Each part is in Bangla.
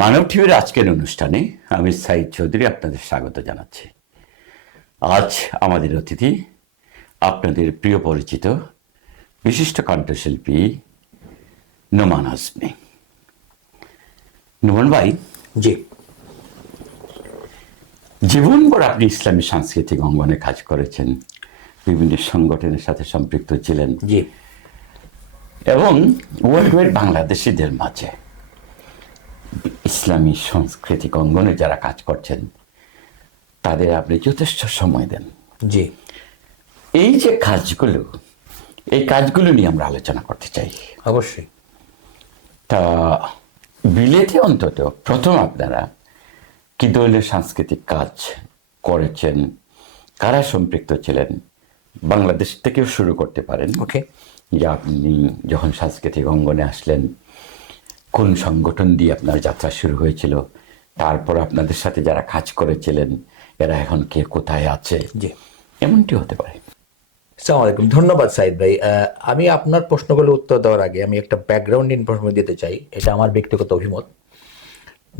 মানব টিভির আজকের অনুষ্ঠানে আমি সাইদ চৌধুরী আপনাদের স্বাগত জানাচ্ছি। আজ আমাদের অতিথি আপনাদের প্রিয় পরিচিত বিশিষ্ট কণ্ঠশিল্পী নোমান আজমি। নোমান ভাই, জি, জীবনভর আপনি ইসলামী সাংস্কৃতিক অঙ্গনে কাজ করেছেন, বিভিন্ন সংগঠনের সাথে সম্পৃক্ত ছিলেন জি, এবং ওয়ার্ল্ড ওয়াইড বাংলাদেশিদের মাঝে ইসলামী সাংস্কৃতিক অঙ্গনে যারা কাজ করছেন তাদের আপনি যথেষ্ট সময় দেন। জি, এই যে কাজগুলো নিয়ে আমরা আলোচনা করতে চাই। অবশ্যই। তা বিলেতে অন্তত প্রথম আপনারা কি ধরনের সাংস্কৃতিক কাজ করেছেন, কারা সম্পৃক্ত ছিলেন, বাংলাদেশ থেকেও শুরু করতে পারেন। ওকে। যে আপনি যখন সাংস্কৃতিক অঙ্গনে আসলেন কোন সংগঠন দিয়ে আপনার যাত্রা শুরু হয়েছিল, তারপর আপনাদের সাথে যারা কাজ করেছিলেন এরা এখন কে কোথায় আছে, জি, এমনটি হতে পারে। আসসালামু আলাইকুম। ধন্যবাদ সাইদ ভাই। আমি আপনার প্রশ্নগুলো উত্তর দেওয়ার আগে আমি একটা ব্যাকগ্রাউন্ড ইনফরমেশন দিতে চাই। এটা আমার ব্যক্তিগত অভিমত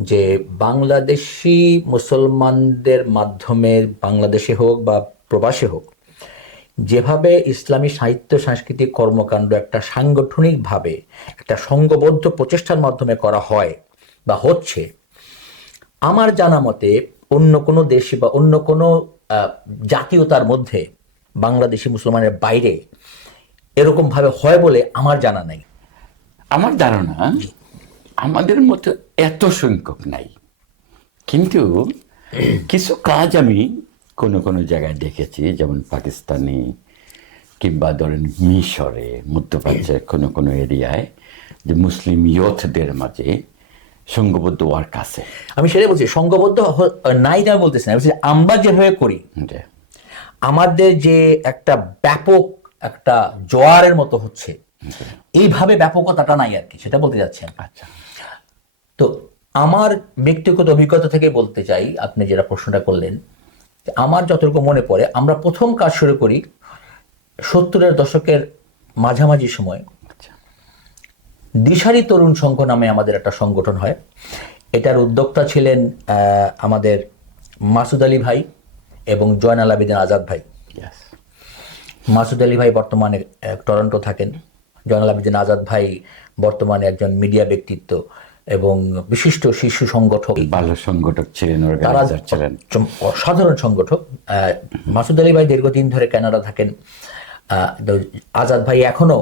যে বাংলাদেশি মুসলমানদের মাধ্যমে বাংলাদেশে হোক বা প্রবাসে হোক, যেভাবে ইসলামী সাহিত্য সাংস্কৃতিক কর্মকাণ্ড একটা সাংগঠনিকভাবে একটা সংঘবদ্ধ প্রচেষ্টার মাধ্যমে করা হয় বা হচ্ছে, আমার জানা মতে অন্য কোনো দেশে বা অন্য কোনো জাতীয়তার মধ্যে বাংলাদেশি মুসলমানের বাইরে এরকম ভাবে হয় বলে আমার জানা নাই। আমার ধারণা আমাদের মতো এত সংখ্যক নাই, কিন্তু কিছু কাজ আমি কোনো কোনো জায়গায় দেখেছি, যেমন পাকিস্তানি কিংবা ধরেন মিশরে, মধ্যপ্রাচ্যের কোনো কোনো এরিয়ায় যে মুসলিম ইয়থদের মাঝে সংঘবদ্ধ ওয়ার্ক আছে। আমি সেটাই বলছি, সংঘবদ্ধ নাই না বলতেছি না, আমি বলছি আমরা যেভাবে করি যে আমাদের যে একটা ব্যাপক একটা জোয়ারের মতো হচ্ছে, এইভাবে ব্যাপকতাটা নাই আর কি, সেটা বলতে যাচ্ছেন। আচ্ছা, তো আমার ব্যক্তিগত অভিজ্ঞতা থেকে বলতে চাই, আপনি যেটা প্রশ্নটা করলেন, আমার যতটুকু মনে পড়ে আমরা প্রথম কাজ শুরু করি 70-এর দশকের মাঝামাঝি সময়। আচ্ছা, দিশারি তরুণ সংঘ নামে আমাদের একটা সংগঠন হয়। এটার উদ্যোক্তা ছিলেন আমাদের মাসুদ আলী ভাই এবং জয়নাল আবেদিন আজাদ ভাই। yes, মাসুদ আলী ভাই বর্তমানে টরন্টো থাকেন। জয়নাল আবেদিন আজাদ ভাই বর্তমানে একজন মিডিয়া ব্যক্তিত্ব এবং বিশিষ্ট শিশু সংগঠক, ভালো সংগঠক ছিলেন, তারা অর্গানাইজার ছিলেন। অসাধারণ সংগঠক। মাসুদ আলী ভাই দীর্ঘদিন ধরে কানাডা থাকেন। আজাদ ভাই এখনো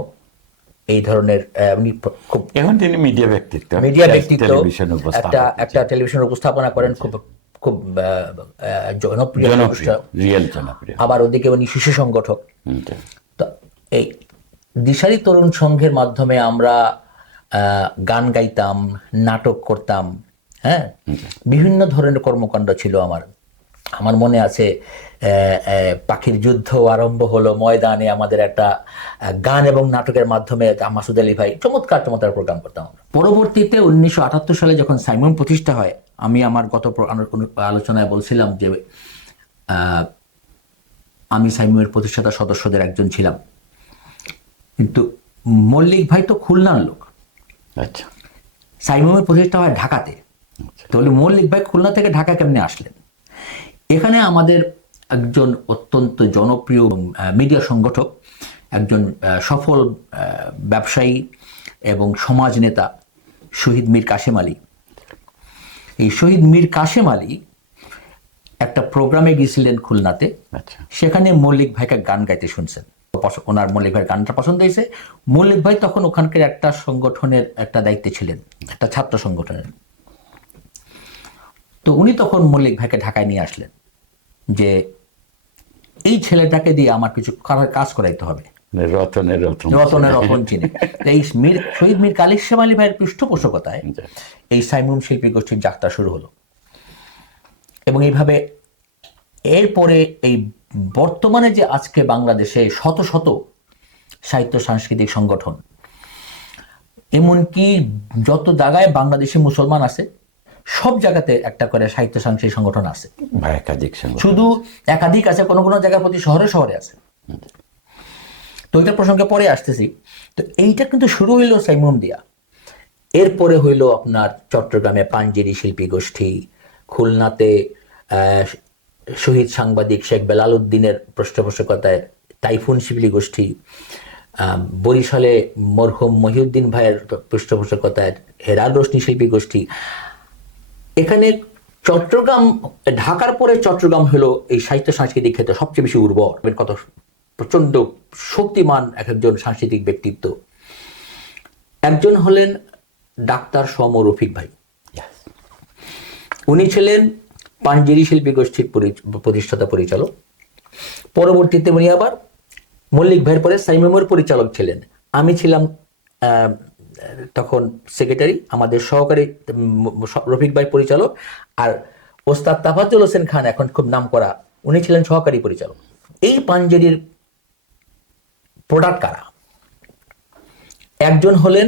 এই ধরনের উনি খুব এখন তিনি মিডিয়া ব্যক্তিত্ব, টেলিভিশন একটা টেলিভিশনের উপস্থাপনা করেন, খুব খুব জনপ্রিয়। রিয়েল জনপ্রিয়। আবার ওদিকে উনি শিশু সংগঠক। জি। তো এই দিশারি তরুণ সংঘের মাধ্যমে আমরা গান গাইতাম, নাটক করতাম, হ্যাঁ, বিভিন্ন ধরনের কর্মকাণ্ড ছিল আমার। আমার মনে আছে পাখির যুদ্ধ আরম্ভ হলো ময়দানে, আমাদের একটা গান এবং নাটকের মাধ্যমে মাসুদ আলী ভাই চমৎকার চমৎকার প্রোগ্রাম করতাম। পরবর্তীতে 1978 সালে যখন সাইমন প্রতিষ্ঠা হয়, আমি আমার গত আলোচনায় বলছিলাম যে আমি সাইমনের প্রতিষ্ঠাতা সদস্যদের একজন ছিলাম, কিন্তু মল্লিক ভাই তো খুলনার লোক। আচ্ছা, সাইমনের প্রতিষ্ঠা হয় ঢাকাতে। তাহলে মল্লিক ভাই খুলনা থেকে ঢাকা কেমনে আসলেন? এখানে আমাদের একজন অত্যন্ত জনপ্রিয় মিডিয়া সংগঠক, একজন সফল ব্যবসায়ী এবং সমাজ নেতা শহীদ মীর কাশেম আলী। এই শহীদ মীর কাশেম আলী একটা প্রোগ্রামে গিয়েছিলেন খুলনাতে। আচ্ছা, সেখানে মল্লিক ভাইকে গান গাইতে শুনছেন, ওনার মল্লিক ভাইয়ের গানটা পছন্দ হয়েছে। মল্লিক ভাই তখন ওখানকার একটা সংগঠনের একটা দায়িত্বে ছিলেন, একটা ছাত্র সংগঠনের। তো উনি তখন মল্লিক ভাইকে ঢাকায় নিয়ে আসলেন যে এই ছেলেটাকে দিয়ে আমার কিছু কাজ করাইতে হবে। রতনের রতন চিনে। এই শহীদ মীর কাশেম আলী ভাইয়ের পৃষ্ঠপোষকতায় এই সাইমুম শিল্পী গোষ্ঠীর যাত্রা শুরু হলো। এবং এইভাবে এরপরে এই বর্তমানে যে আজকে বাংলাদেশে শত শত সাহিত্য সাংস্কৃতিক সংগঠন, এমনকি যত জায়গায় বাংলাদেশি মুসলমান আছে সব জায়গাতে একটা করে সাহিত্য সাংস্কৃতিক সংগঠন আছে। শুধু একাধিক আছে, কোনো কোনো জায়গায় প্রতি শহরে শহরে আছে। তো ওইটার প্রসঙ্গে পরে আসতেছি। তো এইটা কিন্তু শুরু হইল সাইমুম দিয়া। এরপরে হইল আপনার চট্টগ্রামে পাঞ্জেরি শিল্পী গোষ্ঠী, খুলনাতে শহীদ সাংবাদিক শেখ বেলাল উদ্দিনের পৃষ্ঠপোষকতায় টাইফুন শিল্পী গোষ্ঠী, বরিশালে মরহুম মহিউদ্দিন ভাইয়ের পৃষ্ঠপোষকতায় হেরাল রোশনি শিল্পী গোষ্ঠী। এখানে চট্টগ্রাম, ঢাকার পরে চট্টগ্রাম হলো এই সাহিত্য সাংস্কৃতিক ক্ষেত্রে সবচেয়ে বেশি উর্বর, কত প্রচন্ড শক্তিমান একজন সাংস্কৃতিক ব্যক্তিত্ব। একজন হলেন ডাক্তার সম রফিক ভাই। উনি ছিলেন পাঞ্জেরি শিল্পী গোষ্ঠীর প্রতিষ্ঠাতা পরিচালক। পরবর্তীতে উনি আবার মল্লিক ভাইয়ের পরে সাইমেমোর পরিচালক ছিলেন। আমি ছিলাম তখন সেক্রেটারি, আমাদের সহকারী রফিক ভাই পরিচালক, আর ওস্তাদ তাফাজ্জল হোসেন খান এখন খুব নাম করা, উনি ছিলেন সহকারী পরিচালক। এই পাঞ্জেরির প্রোডাক্ট কারা? একজন হলেন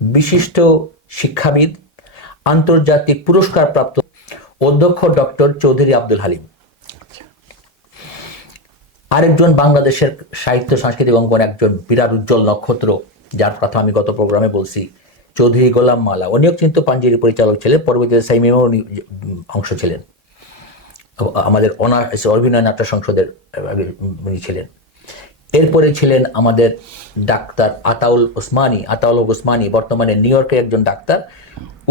বিশিষ্ট শিক্ষাবিদ, আন্তর্জাতিক পুরস্কার প্রাপ্ত অধ্যক্ষ ডক্টর চৌধুরী আব্দুল হালিম। আরেকজন বাংলাদেশের সাহিত্য সাংস্কৃতিক অঙ্গনে একজন বিরাট উজ্জ্বল নক্ষত্র, যার কথা আমি গত প্রোগ্রামে বলছি, চৌধুরী গোলাম মালা। উনিও কিন্তু পাঞ্জেরির পরিচালক ছিলেন, পরবর্তীতে সাইমেও অংশ ছিলেন, আমাদের অভিনয় নাট্য সংসদের উনি ছিলেন। এরপরে ছিলেন আমাদের ডাক্তার আতাউল ওসমানী, বর্তমানে নিউ ইয়র্কের একজন ডাক্তার।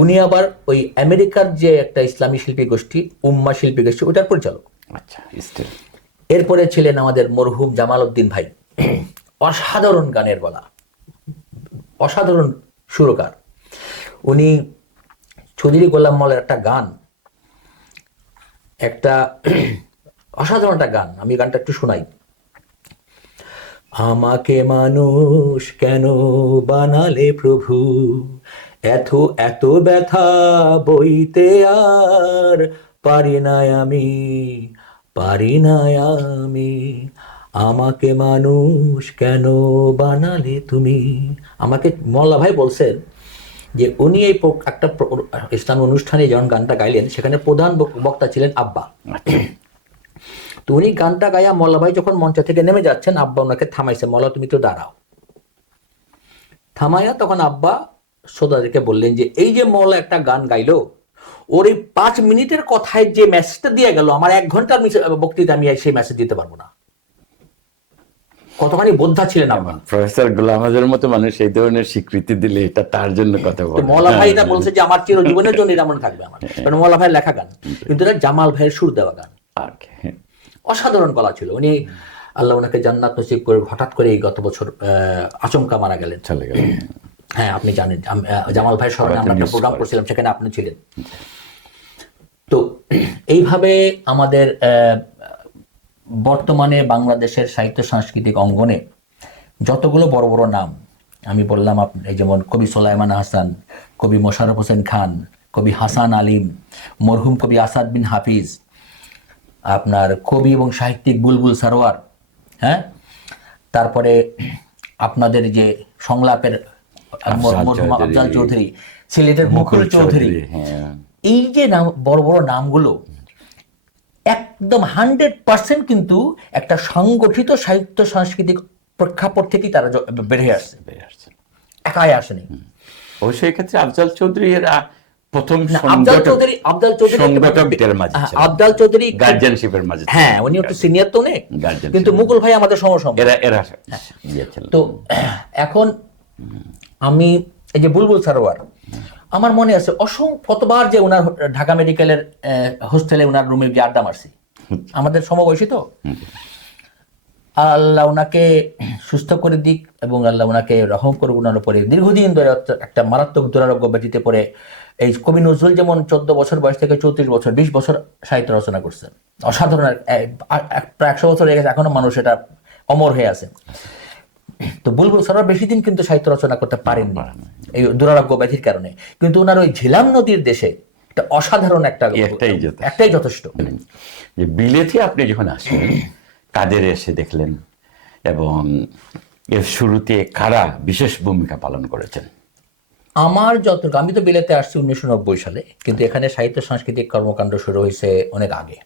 উনি আবার ওই আমেরিকার যে একটা ইসলামী শিল্পী গোষ্ঠী, উম্মা শিল্পী গোষ্ঠী, ওটার পরিচালক। আচ্ছা। এরপরে ছিলেন আমাদের মরহুম জামাল উদ্দিন ভাই, অসাধারণ গানের গলা, অসাধারণ সুরকার। উনি চৌধুরী গোলাম মালার একটা গান, একটা অসাধারণ একটা গান, আমি গানটা একটু শোনাই। আমাকে মানুষ কেন বানালে প্রভু, এত এত ব্যথা বইতে আর পারি না আমি, আমাকে মানুষ কেন বানালে তুমি। আমাকে মোল্লা ভাই বলছেন যে উনি এই একটা ইসলাম অনুষ্ঠানে যখন গানটা গাইলেন, সেখানে প্রধান বক্তা ছিলেন আব্বা। তো উনি গানটা গায়া মোল্লা ভাই যখন মঞ্চ থেকে নেমে যাচ্ছেন, আব্বা ওনাকে থামাইছে, মোল্লা তুমি তো দাঁড়াও। থামাইয়া তখন আব্বা শ্রোতাদেরকে বললেন যে এই যে মোল্লা একটা গান গাইলো, ওর এই 5 মিনিটের কথায় যে মেসেজটা দিয়ে গেল, আমার 1 ঘন্টার বক্তৃতা আমি সেই মেসেজ দিতে পারবো না। কতখানি বোদ্ধা ছিলেন আমার প্রফেসর গোলাম আজমের মতো মানুষ এই ধরনের স্বীকৃতি দিলে এটা তার জন্য কথা বলে। মোল্লা ভাই এটা বলছে যে আমার চিরজীবনের জন্য এটা মনে থাকবে আমার, কারণ মোল্লা ভাইয়ের লেখা গান, কিন্তু এটা জামাল ভাইয়ের সুর দেওয়া গান। অসাধারণ গলা ছিল। উনি আল্লাহ ওনাকে জান্নাত নসিব করে হঠাৎ করে গত বছর আচমকা মারা গেলেন, চলে গেলেন। হ্যাঁ, আপনি জানেন, জামাল ভাইয়ের স্মরণে আমরা একটা প্রোগ্রাম করছিলাম, সেখানে আপনি ছিলেন। তো এইভাবে আমাদের বর্তমানে বাংলাদেশের সাহিত্য সাংস্কৃতিক অঙ্গনে যতগুলো বড় বড় নাম আমি বললাম, এই যেমন কবি সোলাইমান হাসান, কবি মোশাররফ হোসেন খান, কবি হাসান আলিম, মরহুম কবি আসাদ বিন হাফিজ, আপনার কবি এবং সাহিত্যিক বুলবুল সারোয়ার, হ্যাঁ, তারপরে আপনাদের যে সংলাপের মরহুম আফজাল চৌধুরী, সিলেটের মুকুল চৌধুরী, এই যে নাম, বড় বড় নামগুলো একদম 100% কিন্তু একটা সংগঠিত সাহিত্য সাংস্কৃতিক প্রেক্ষাপট থেকেই তারা বেরিয়ে আসছে, একাই আসেনি। অবশ্যই ক্ষেত্রে আফজাল চৌধুরী এরা প্রথম আফজাল চৌধুরী গার্জিয়ানশিপের মাঝে, হ্যাঁ, উনি একটু সিনিয়র তো নেই, কিন্তু মুকুল ভাই আমাদের সমসাময়িক। তো এখন আমি এই যে বুলবুল সারোয়ার, আমার মনে আছে কতবার যে ওনার ঢাকা মেডিকেলের হোস্টেলে ওনার রুমে গিয়ে আড্ডা মারছি, আমাদের সমবয়সী তো। আল্লাহ ওনাকে সুস্থ করে দিক এবং আল্লাহ ওনাকে রহম করুক। ওনার উপরে দীর্ঘদিন ধরে একটা মারাত্মক দুরারোগ্য ব্যাধিতে পড়ে, এই কবি নজরুল যেমন 14 বছর বয়স থেকে 34 বছর 20 বছর সাহিত্য রচনা করছেন, অসাধারণ, প্রায় 100 বছর হয়ে গেছে, এখনো মানুষ এটা অমর হয়ে আছে। তো বুলবুল সারোয়ার বেশি দিন কিন্তু সাহিত্য রচনা করতে পারেননি এই দুরারোগ্য ব্যাধির কারণে, কিন্তু ওনার ওই ঝিলাম নদীর দেশে একটা অসাধারণ একটাই যথেষ্ট। যে বিলেতে আপনি যখন আসেন, কাদের এসে দেখলেন এবং এর শুরুতে কারা বিশেষ ভূমিকা পালন করেছেন? আমার আমি তো বিলেতে আসছি 1990 সালে, কিন্তু এখানে সাহিত্য সাংস্কৃতিক কর্মকাণ্ড শুরু হয়েছে অনেক আগে।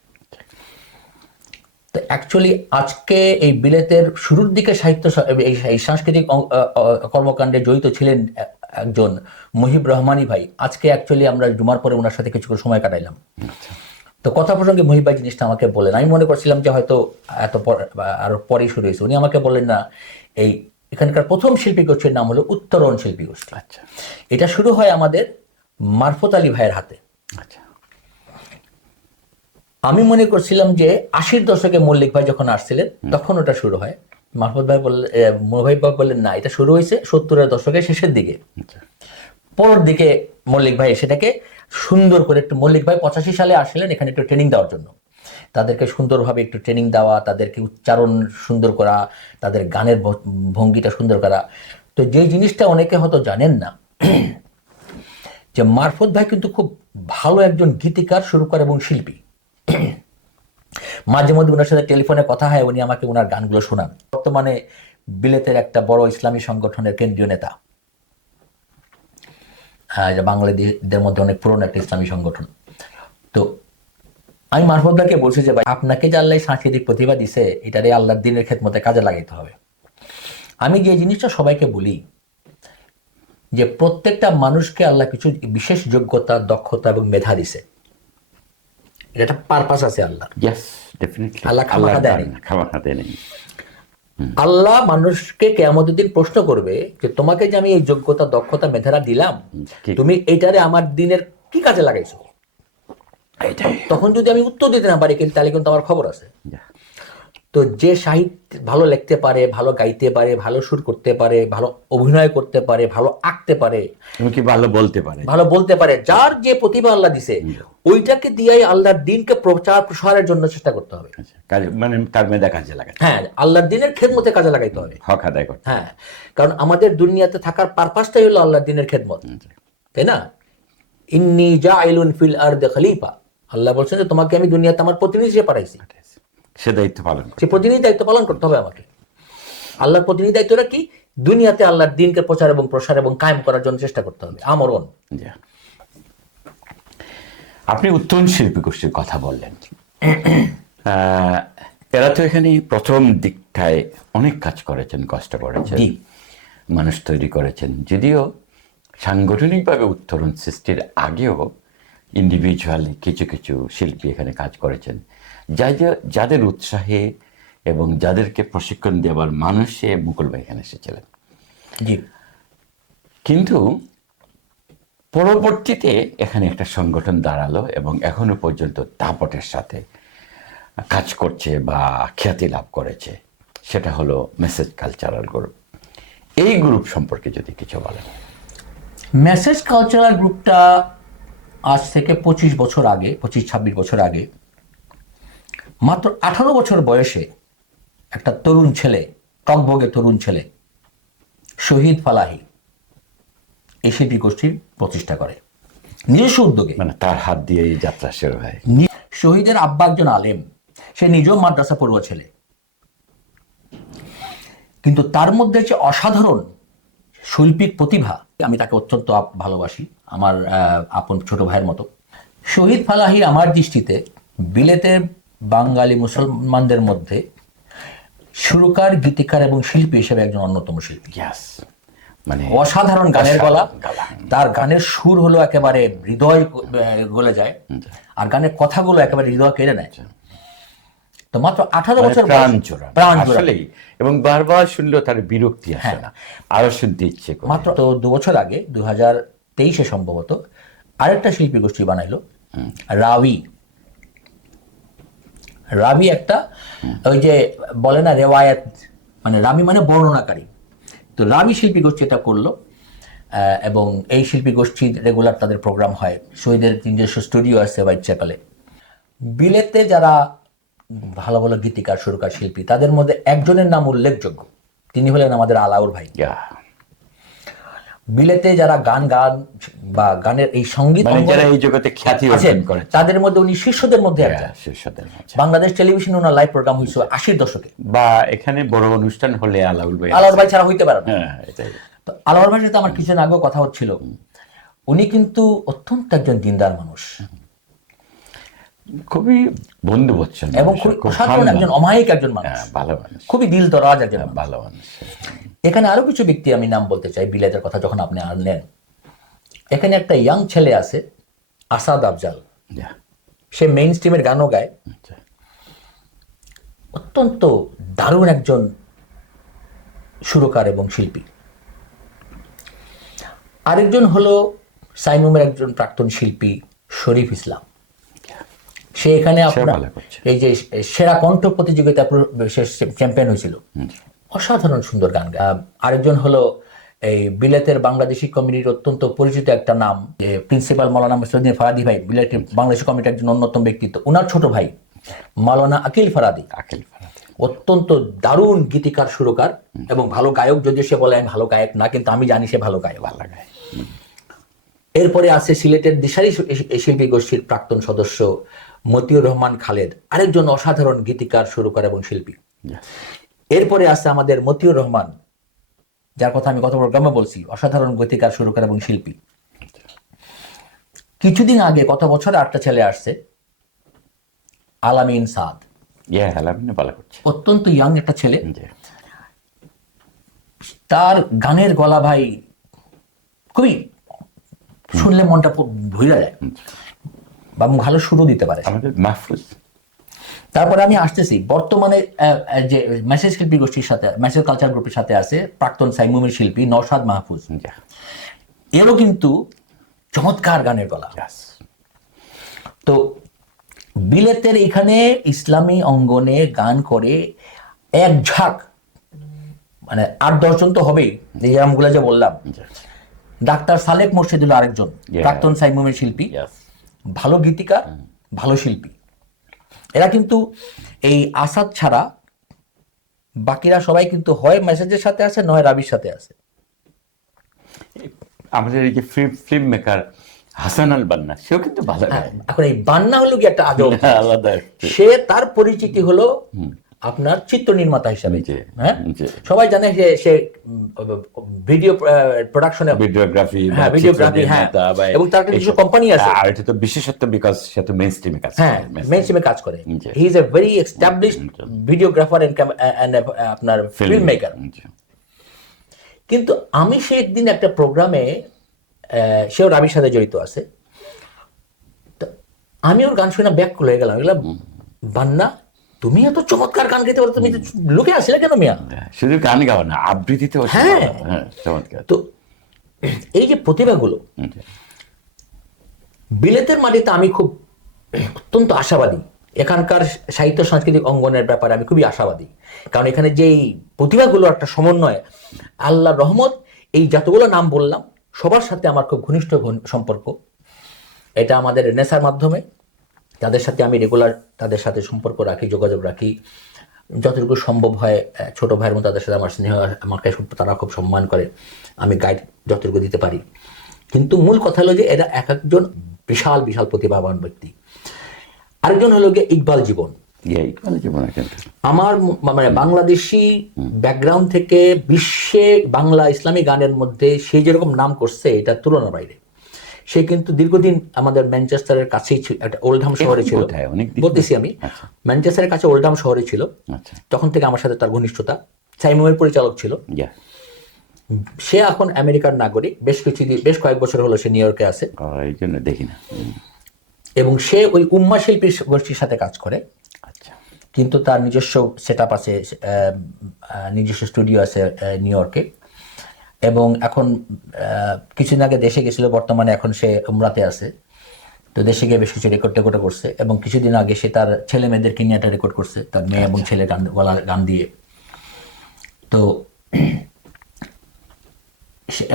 তো অ্যাকচুয়ালি আজকে এই বিলেতের শুরুর দিকে এই সাংস্কৃতিক কর্মকাণ্ডে জড়িত ছিলেন একজন মুহিব রহমানী ভাই, আজকে অ্যাকচুয়ালি আমরা জুমার পরে ওনার সাথে কিছু সময় কাটাইলাম। তো কথা প্রসঙ্গে মুহিব ভাই জিনিসটা আমাকে বলেন, আমি মনে করছিলাম যে হয়তো এত আরো পরেই শুরু হয়েছে। উনি আমাকে বললেন না, এই এখানকার প্রথম শিল্পী গোষ্ঠীর নাম হলো উত্তরণ শিল্পী গোষ্ঠী। আচ্ছা এটা শুরু হয় আমাদের মারফত আলী ভাইয়ের হাতে। আচ্ছা। আমি মনে করছিলাম যে 80-র দশকে মল্লিক ভাই যখন আসছিলেন তখন ওটা শুরু হয়। মারফত ভাই বললেন, মুহিব ভাই বললেন না, এটা শুরু হয়েছে 70-এর দশকের শেষের দিকে। আচ্ছা পরের দিকে মল্লিক ভাই সেটাকে সুন্দর করে একটু, মল্লিক ভাই 85 সালে আসলেন এখানে একটু ট্রেনিং দেওয়ার জন্য, তাদেরকে সুন্দরভাবে একটু ট্রেনিং দেওয়া, তাদেরকে উচ্চারণ সুন্দর করা, তাদের গানের ভঙ্গিটা সুন্দর করা। তো যে জিনিসটা অনেকে হয়তো জানেন না, যে মারফত ভাই কিন্তু খুব ভালো একজন গীতিকার, সুরকার এবং শিল্পী। মাঝে মধ্যে ওনার সাথে টেলিফোনে কথা হয়, উনি আমাকে ওনার গানগুলো শোনান। বর্তমানে বিলেতের একটা বড় ইসলামী সংগঠনের কেন্দ্রীয় নেতা, এটা বাংলাদেশদের মধ্যে অনেক পুরনো একটা ইসলামী সংগঠন। তো আমি মারফত ভাইকে বলছি যে ভাই, আপনাকে যে আল্লাহ সাংস্কৃতিক প্রতিভা দিছে, এটারে আল্লাহর দিনের খেদমতে কাজে লাগাইতে হবে। আমি যে জিনিসটা সবাইকে বলি, যে প্রত্যেকটা মানুষকে আল্লাহ কিছু বিশেষ যোগ্যতা, দক্ষতা এবং মেধা দিছে, এটা একটা পারপাস আছে আল্লাহ। Yes definitely. আল্লাহ খামাখা দেয়নি। খামাখা দেয়নি। আল্লাহ মানুষকে কিয়ামতের দিন প্রশ্ন করবে যে তোমাকে যে আমি এই যোগ্যতা, দক্ষতা, মেধারা দিলাম, ঠিক। তুমি এইটারে আমার দিনের কি কাজে লাগাইছো? এইটাই। তখন যদি আমি উত্তর দিতে না পারি, কিন্তু তাহলে কিন্তু আমার খবর আছে। Yeah. তো যে সাহিত্য ভালো লিখতে পারে, ভালো গাইতে পারে, ভালো সুর করতে পারে, ভালো অভিনয় করতে পারে, ভালো আঁকতে পারে, তুমি কি ভালো বলতে পারে? ভালো বলতে পারে, যার যে প্রতিভা আল্লাহ দিছে, ওইটাকে দিয়েই আল্লাহর দিনকে প্রচার প্রসারের জন্য চেষ্টা করতে হবে। আচ্ছা, মানে তার মেধা কাজে লাগাতে, হ্যাঁ, আল্লাহর দিনের খেদমতে কাজে লাগাইতে হবে। হক আদায় করতে। হ্যাঁ, কারণ আমাদের দুনিয়াতে থাকার পারপাসটাই হলো আল্লাহর দিনের খেদমত, তাই না? ইন্নী জাইলুন ফিল আরদি খলিফা, আল্লাহ বলছেন যে তোমাকে আমি দুনিয়াতে আমার প্রতিনিধি হিসেবে পাঠাইছি। সে দায়িত্ব পালন করে। সে প্রতিনিধি দায়িত্ব পালন করতে হবে আমাকে। আল্লাহর প্রতিনিধি দায়িত্বটা কি? দুনিয়াতে আল্লাহর দিনকে প্রচার এবং প্রসার এবং কায়েম করার জন্য চেষ্টা করতে হবে, আমরণ। Yeah. আপনি উত্তরণ শিল্পী গোষ্ঠীর কথা বললেন। এরা তো এখানে প্রথম দিকটায় অনেক কাজ করেছেন, কষ্ট করেছেন, জি। মানুষ তৈরি করেছেন। যদিও সাংগঠনিকভাবে উত্তরণ সৃষ্টির আগেও ইন্ডিভিজুয়ালি কিছু কিছু শিল্পী এখানে কাজ করেছেন, যাদের উৎসাহে এবং যাদেরকে প্রশিক্ষণ দেওয়ার মানুষে মুকুল ভাই এখানে এসেছিলেন। জি। কিন্তু পরবর্তীতে এখানে একটা সংগঠন দাঁড়ালো এবং এখনো পর্যন্ত দাপটের সাথে কাজ করছে বা খ্যাতি লাভ করেছে, সেটা হলো মেসেজ কালচারাল গ্রুপ। এই গ্রুপ সম্পর্কে যদি কিছু বলেন। মেসেজ কালচারাল গ্রুপটা আজ থেকে 25 বছর আগে, 25-26 বছর আগে, মাত্র 18 বছর বয়সে একটা তরুণ ছেলে, টকবগে তরুণ ছেলে শহীদ ফালাহি এই শিল্পী গোষ্ঠীর প্রতিষ্ঠা করে নিজস্ব উদ্যোগে। মানে তার হাত দিয়ে এই যাত্রা শুরু হয়। শহীদের আব্বা একজন আলেম, সে নিজেও মাদ্রাসা পড়ুয়া ছেলে, কিন্তু তার মধ্যে যে অসাধারণ শৈল্পিক প্রতিভা, আমি তাকে অত্যন্ত ভালোবাসি, আমার আপন ছোট ভাইয়ের মতো। শহীদ ফালাহি আমার দৃষ্টিতে বিলেতের বাঙালি মুসলমানদের মধ্যে সুরকার, গীতিকার এবং শিল্পী হিসেবে একজন অন্যতম শিল্পী। Yes. মানে অসাধারণ গানের গলা, তার গানের সুর হলো একেবারে হৃদয় গলে যায়, আর গানের কথাগুলো একেবারে হৃদয় কেড়ে নেয়। তো মাত্র 18 বছর প্রাণ জোড়া আসলেই, এবং বারবার শুনলেও তার বিরক্তি আসে না, আরো শুনতে ইচ্ছে করে। মাত্র তো 2 বছর আগে 2023-এ সম্ভবত আরেকটা শিল্পী গোষ্ঠী বানাইলো, রাবি। রাবি একটা ওই যে বলে না রেওয়ায়াত, মানে রাবি মানে বর্ণনাকারী। তো রাবি শিল্পী গোষ্ঠী এটা করলো, এবং এই শিল্পী গোষ্ঠীর রেগুলার তাদের প্রোগ্রাম হয়, শহীদের নিজস্ব স্টুডিও আছে হোয়াইট চ্যাপেলে। বিলেতে যারা ভালো ভালো গীতিকার, সুরকার, শিল্পী, তাদের মধ্যে একজনের নাম উল্লেখযোগ্য, তিনি হলেন আমাদের আলাউর ভাই। বিলেতে যারা গান বা গানের এই সঙ্গীত যারা এই জগতে খ্যাতি অর্জন করে, তাদের মধ্যে উনি শীর্ষদের মধ্যে একজন। বাংলাদেশ টেলিভিশনে ওনার লাইভ প্রোগ্রাম হয়েছিল 80-র দশকে, বা এখানে বড় অনুষ্ঠান হলে আলাউর ভাই ছাড়া হইতে পারে না। তো আলাউর ভাইয়ের সাথে আমার কিছুদিন আগেও কথা হচ্ছিল। উনি কিন্তু অত্যন্ত একজন দিনদার মানুষ। খুবই বন্ধুবৎসল এবং মানুষ, খুব খুব অসাধারণ ভালো একজন মানুষ। অমায়িক একজন মানুষ, হ্যাঁ, ভালো মানুষ, খুবই দিল দরাজ একজন মানুষ। ভালো মানুষ। এখানে আরো কিছু ব্যক্তি আমি নাম বলতে চাই, বিলেতের কথা যখন আপনি আনলেন। এখানে একটা ইয়াং ছেলে আছে, আসাদ আফজাল। Yeah, সে মেইন স্ট্রিমের গানও গায়, আচ্ছা। অত্যন্ত দারুণ একজন সুরকার এবং শিল্পী। আরেকজন হলো সাইমুমের একজন প্রাক্তন শিল্পী শরীফ ইসলাম। সে এখানে আপনার ভালো করছে। এই যে সেরা কণ্ঠ প্রতিযোগিতা চ্যাম্পিয়ন হয়েছিল, অসাধারণ সুন্দর গান গায়। আরেকজন হলো এই বিলেতের বাংলাদেশি কমিউনিটির অত্যন্ত পরিচিত একটা নাম, যে প্রিন্সিপাল মাওলানা মুসলিউদ্দিন ফারাদি ভাই, বিলেতের বাংলাদেশি কমিটির একজন অন্যতম ব্যক্তিত্ব। ওনার ছোট ভাই মাওলানা আকিল ফারাদি আকিল ফারাদি। অত্যন্ত দারুণ গীতিকার, সুরকার এবং ভালো গায়ক। যদিও সে বলে আমি ভালো গায়ক না, কিন্তু আমি জানি সে ভালো গায়ক। ভালো গায়। এরপরে আছে সিলেটের দিশারি শিল্পী গোষ্ঠীর প্রাক্তন সদস্য মতিউর রহমান খালেদ, আরেকজন অসাধারণ গীতিকার, সুরকার এবং শিল্পী। Yes, এরপরে আছে আমাদের মতিউর রহমান, যার কথা আমি গত প্রোগ্রামে বলছি, অসাধারণ গীতিকার, সুরকার এবং শিল্পী। কিছুদিন আগে, গত বছর একটা ছেলে আসছে, আলামিন সাদ, yeah, আলামিন ভালো করছে। অত্যন্ত ইয়াং একটা ছেলে। জি, তার গানের গলা ভাই খুবই শুনলে মনটা ভুলে যায় এবং ভালো সুরও দিতে পারে। আমাদের মাহফুজ। তারপরে আমি আসতেছি, বর্তমানে যে মেসেজ শিল্পী গোষ্ঠীর সাথে, মেসেজ কালচার গ্রুপের সাথে আছে প্রাক্তন সাইমুমের শিল্পী নওশাদ মাহফুজ। Yeah, এরও কিন্তু চমৎকার গানের গলা। yes, তো বিলেতের এখানে ইসলামী অঙ্গনে গান করে এক ঝাঁক, মানে 8-10 জন তো হবেই, এই নামগুলো যে বললাম। yes, ডাক্তার সালেক মোর্শেদুল আরেকজন Yeah. প্রাক্তন সাইমুমের শিল্পী, yes, ভালো গীতিকার, ভালো শিল্পী। এরা কিন্তু এই আসাদ ছাড়া বাকিরা সবাই কিন্তু হয় মেসেজের সাথে আছে, নয় রাবির সাথে আছে। আমাদের এই যে ফিল্ম মেকার হাসান আল বান্না, সেও কিন্তু ভালো গায়। এখন এই বান্না হলো কি একটা আজব, আলাদা একটু। সে তার পরিচিতি হলো আপনার চিত্র নির্মাতা হিসাবে। জি, হ্যাঁ, জি। সবাই জানে যে সে ভিডিও প্রোডাকশনে, ভিডিওগ্রাফি, হ্যাঁ, ভিডিওগ্রাফি, হ্যাঁ, এবং তার একটা কিছু কোম্পানি আছে। আর এটা তো বিশেষত্ব, বিকজ সে তো মেইন স্ট্রিমে কাজ হ্যাঁ, করে। মেইন স্ট্রিমে কাজ করে। জি। He is a very established videographer and আপনার ফিল্ম মেকার। জি, কিন্তু আমি সে একদিন একটা প্রোগ্রামে, সেও রাবির সাথে জড়িত আছে, তো আমি ওর গান শুনে ব্যাক হয়ে গেলাম। এগুলো বান্না, তুমি এত চমৎকার গান গাইতে পারো, তুমি তো লুকে আসলে কেন মিয়া? শুধু গান গাওয়া না, আবৃত্তিতেও সে হ্যাঁ। ভালো। হ্যাঁ, চমৎকার। তো এই যে প্রতিভাগুলো, জি, বিলেতের মাটিতে আমি খুব অত্যন্ত আশাবাদী। এখানকার সাহিত্য সাংস্কৃতিক অঙ্গনের ব্যাপারে আমি খুবই আশাবাদী, কারণ এখানে যেই প্রতিভাগুলো একটা সমন্বয়, আল্লাহর রহমত, এই যতগুলো নাম বললাম সবার সাথে আমার খুব ঘনিষ্ঠ সম্পর্ক। এটা আমাদের নেসার মাধ্যমে তাদের সাথে আমি রেগুলার তাদের সাথে সম্পর্ক রাখি, যোগাযোগ রাখি, যতটুকু সম্ভব হয় ছোট ভাইয়ের মতো তাদের সাথে আমার স্নেহ, আমাকে তারা খুব সম্মান করে, আমি গাইড যতটুকু দিতে পারি। কিন্তু মূল কথা হলো যে এরা এক একজন বিশাল বিশাল প্রতিভাবান ব্যক্তি। আরেকজন হলো গিয়ে ইকবাল জীবন। ভালো জীবন কিন্তু। আমার মানে বাংলাদেশি ব্যাকগ্রাউন্ড থেকে বিশ্বে বাংলা ইসলামী গানের মধ্যে সে যেরকম নাম করছে, এটা তুলনার বাইরে। সে কিন্তু দীর্ঘদিন আমাদের ম্যানচেস্টারের কাছেই ছিল, একটা ওল্ডহাম শহরে ছিল। কোথায়? অনেকদিন বলতেছি আমি, আচ্ছা। ম্যানচেস্টারের কাছে ওল্ডহাম শহরে ছিল। আচ্ছা, তখন থেকে আমার সাথে তার ঘনিষ্ঠতা। সাইমুমের পরিচালক ছিল। yeah, সে এখন আমেরিকার নাগরিক, বেশ কয়েক বছর হলো সে নিউ ইয়র্কে আছে, এই জন্য দেখি না। এবং সে ওই উম্মা শিল্পী গোষ্ঠীর সাথে কাজ করে। আচ্ছা, কিন্তু তার নিজস্ব সেট আপ আছে, নিজস্ব স্টুডিও আছে নিউ ইয়র্কে, এবং এখন কিছুদিন আগে দেশে গেছিল, বর্তমানে এখন সে উমরাতে আছে। তো দেশে গিয়ে বেশ কিছু রেকর্ড করছে, এবং কিছুদিন আগে সে তার ছেলে মেয়েদেরকে নিয়ে একটা রেকর্ড করছে, তার মেয়ে এবং ছেলে গান দিয়ে। তো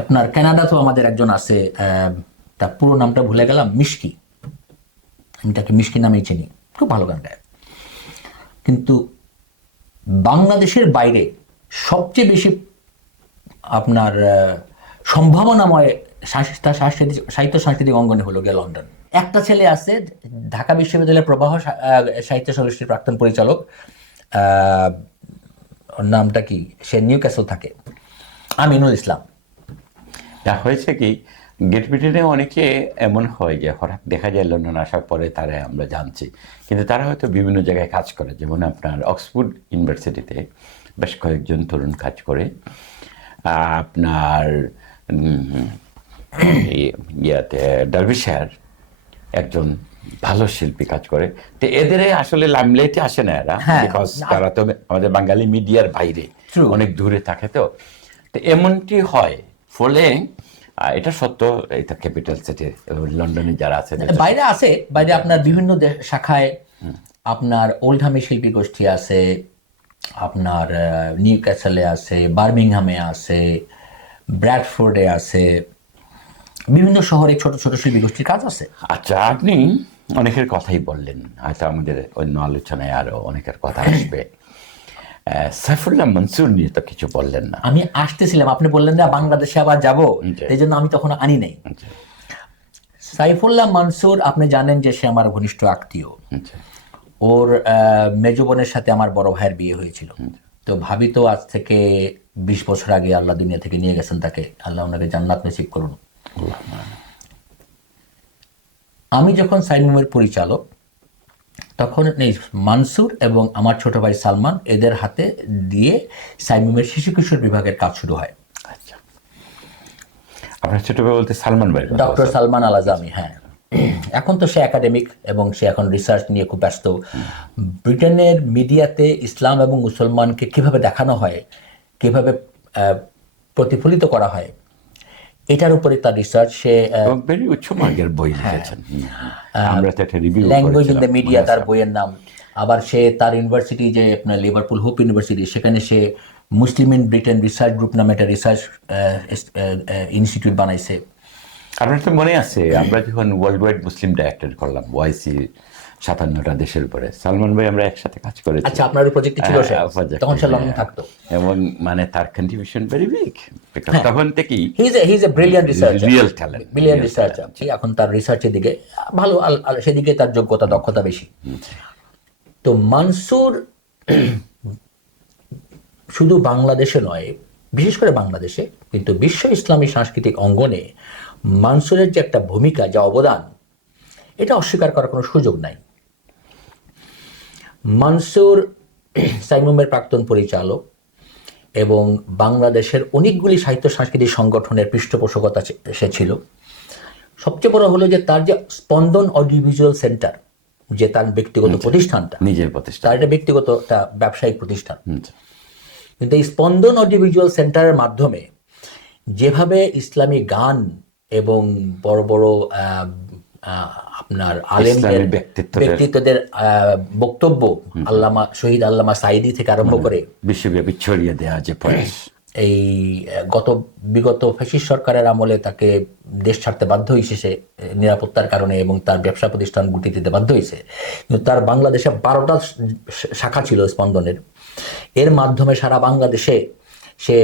আপনার কানাডাতেও আমাদের একজন আছে, তার পুরো নামটা ভুলে গেলাম, মিশকি, আমি তাকে মিশকি নামেই চিনি, খুব ভালো গান গায়। কিন্তু বাংলাদেশের বাইরে সবচেয়ে বেশি আপনার সম্ভাবনাময় সাহিত্য সাংস্কৃতিক অঙ্গনে হলো গিয়ে লন্ডন। একটা ছেলে আছে ঢাকা বিশ্ববিদ্যালয়ের প্রবাহ সাহিত্য সংস্কৃতির প্রাক্তন পরিচালক, ওর নামটা কি, সে নিউ ক্যাসল থাকে, আমিনুল ইসলাম। তা হয়েছে কি, গ্রেট ব্রিটেনে অনেকে এমন হয় যে হঠাৎ দেখা যায় লন্ডন আসার পরে তারা আমরা জানছি, কিন্তু তারা হয়তো বিভিন্ন জায়গায় কাজ করে। যেমন আপনার অক্সফোর্ড ইউনিভার্সিটিতে বেশ কয়েকজন তরুণ কাজ করে, আপনার ইয়াতে ডার্বিশায়ার একজন ভালো শিল্পী কাজ করে। তো এদের আসলে লাইমলাইটে আসে না এরা, হ্যাঁ, বিকজ তারা তো আমাদের বাঙালি মিডিয়ার বাইরে True. অনেক দূরে থাকে। তো এমনটি হয়, ফলে এটা সত্য, এটা ক্যাপিটাল সিটি লন্ডনে যারা আছে বাইরে আছে, বাইরে আপনার বিভিন্ন শাখায় আপনার ওল্ডহামে শিল্পী গোষ্ঠী আছে, আপনার নিউ ক্যাসেলে আছে, বার্মিংহামে আছে, ব্র্যাডফোর্ডে আছে, বিভিন্ন শহরে ছোট ছোট শিল্পী গোষ্ঠীর কাজ আছে। আচ্ছা, আপনি অনেকের কথাই বললেন, হয়তো আমাদের অন্য আলোচনায় আরো অনেকের কথা আসবে। সাইফুল্লাহ মনসুর নিয়ে তো কিছু বললেন না। আমি আসতেছিলাম, আপনি বললেন যে বাংলাদেশে আবার যাব, এই জন্য আমি তখন আনি নাই। সাইফুল্লাহ মনসুর, আপনি জানেন যে সে আমার ঘনিষ্ঠ আত্মীয়। ওর মেজ বোনের সাথে আমার বড় ভাইয়ের বিয়ে হয়েছিল। তো ভাবি তো আজ থেকে 20 বছর আগে আল্লাহ দুনিয়া থেকে নিয়ে গেছেন তাকে, আল্লাহ ওনাকে জান্নাত নসিব করুন। আমি যখন সাইনমুমের পরিচালক, তখন এই মানসুর এবং আমার ছোট ভাই সালমান এদের হাতে দিয়ে সাইনমুমের শিশু কিশোর বিভাগের কাজ শুরু হয়। আচ্ছা, আপনার ছোট ভাই বলতে সালমান ভাই? ডক্টর সালমান আল আজামি, হ্যাঁ। এখন তো সে একাডেমিক এবং সে এখন রিসার্চ নিয়ে খুব ব্যস্ত। ব্রিটেনের মিডিয়াতে ইসলাম এবং মুসলমানকে কিভাবে দেখানো হয়, কিভাবে প্রতিফলিত করা হয়, এটার উপরে তার রিসার্চ। সে ভেরি উচ্চ মার্গের বই লিখেছেন, আমরা তো একটা review language in the media তার বইয়ের নাম। আবার সে তার ইউনিভার্সিটি যে আপনার লিভারপুল হোপ ইউনিভার্সিটি, সেখানে সে Muslim in Britain research group নামে একটা রিসার্চ ইনস্টিটিউট বানাইছে। আপনার তো মনে আছে আমরা যখন ওয়ার্ল্ড ওয়াইড মুসলিম ডে অ্যাটেন্ড করলাম, ওয়াইসি 57টা দেশের উপরে, সালমান ভাই আমরা একসাথে কাজ করেছি। আচ্ছা, আপনার প্রজেক্ট ছিল সে, তখন সে লন্ডন থাকতো, এবং মানে তার কন্ট্রিবিউশন ভেরি বিগ, তখন থেকেই হি is A brilliant researcher, real talent, brilliant researcher. এখন তার রিসার্চের দিকে ভালো, সেদিকে তার যোগ্যতা দক্ষতা বেশি। তো মানসুর শুধু বাংলাদেশে নয়, বিশেষ করে বাংলাদেশে কিন্তু বিশ্ব ইসলামী সাংস্কৃতিক অঙ্গনে মানসুরের যে একটা ভূমিকা, যা অবদান, এটা অস্বীকার করার কোনো সুযোগ নাই। মানসুর সাইমুমের প্রাক্তন পরিচালক এবং বাংলাদেশের অনেকগুলি সাহিত্য সাংস্কৃতিক সংগঠনের পৃষ্ঠপোষকতা সে ছিল। সবচেয়ে বড় হলো যে তার যে স্পন্দন অডিওভিজুয়াল সেন্টার, যে তার ব্যক্তিগত প্রতিষ্ঠানটা, নিজের প্রতিষ্ঠান, তার একটা ব্যক্তিগত একটা ব্যবসায়িক প্রতিষ্ঠান, কিন্তু এই স্পন্দন অডিওভিজুয়াল সেন্টারের মাধ্যমে যেভাবে ইসলামী গান এবং বড় বড় আপনার আলেমদের ব্যক্তিত্বদের বক্তব্য, আল্লামা শহীদ আল্লামা সাইদি থেকে আরম্ভ করে বিশ্বব্যাপী ছড়িয়ে দেওয়া যে প্রয়াস, এই বিগত ফ্যাসিস্ট সরকারের আমলে তাকে দেশ ছাড়তে বাধ্য হয়েছে সে নিরাপত্তার কারণে, এবং তার ব্যবসা প্রতিষ্ঠান গুটি দিতে বাধ্য হয়েছে। কিন্তু তার বাংলাদেশে 12টা শাখা ছিল স্পন্দনের। এর মাধ্যমে সারা বাংলাদেশে সে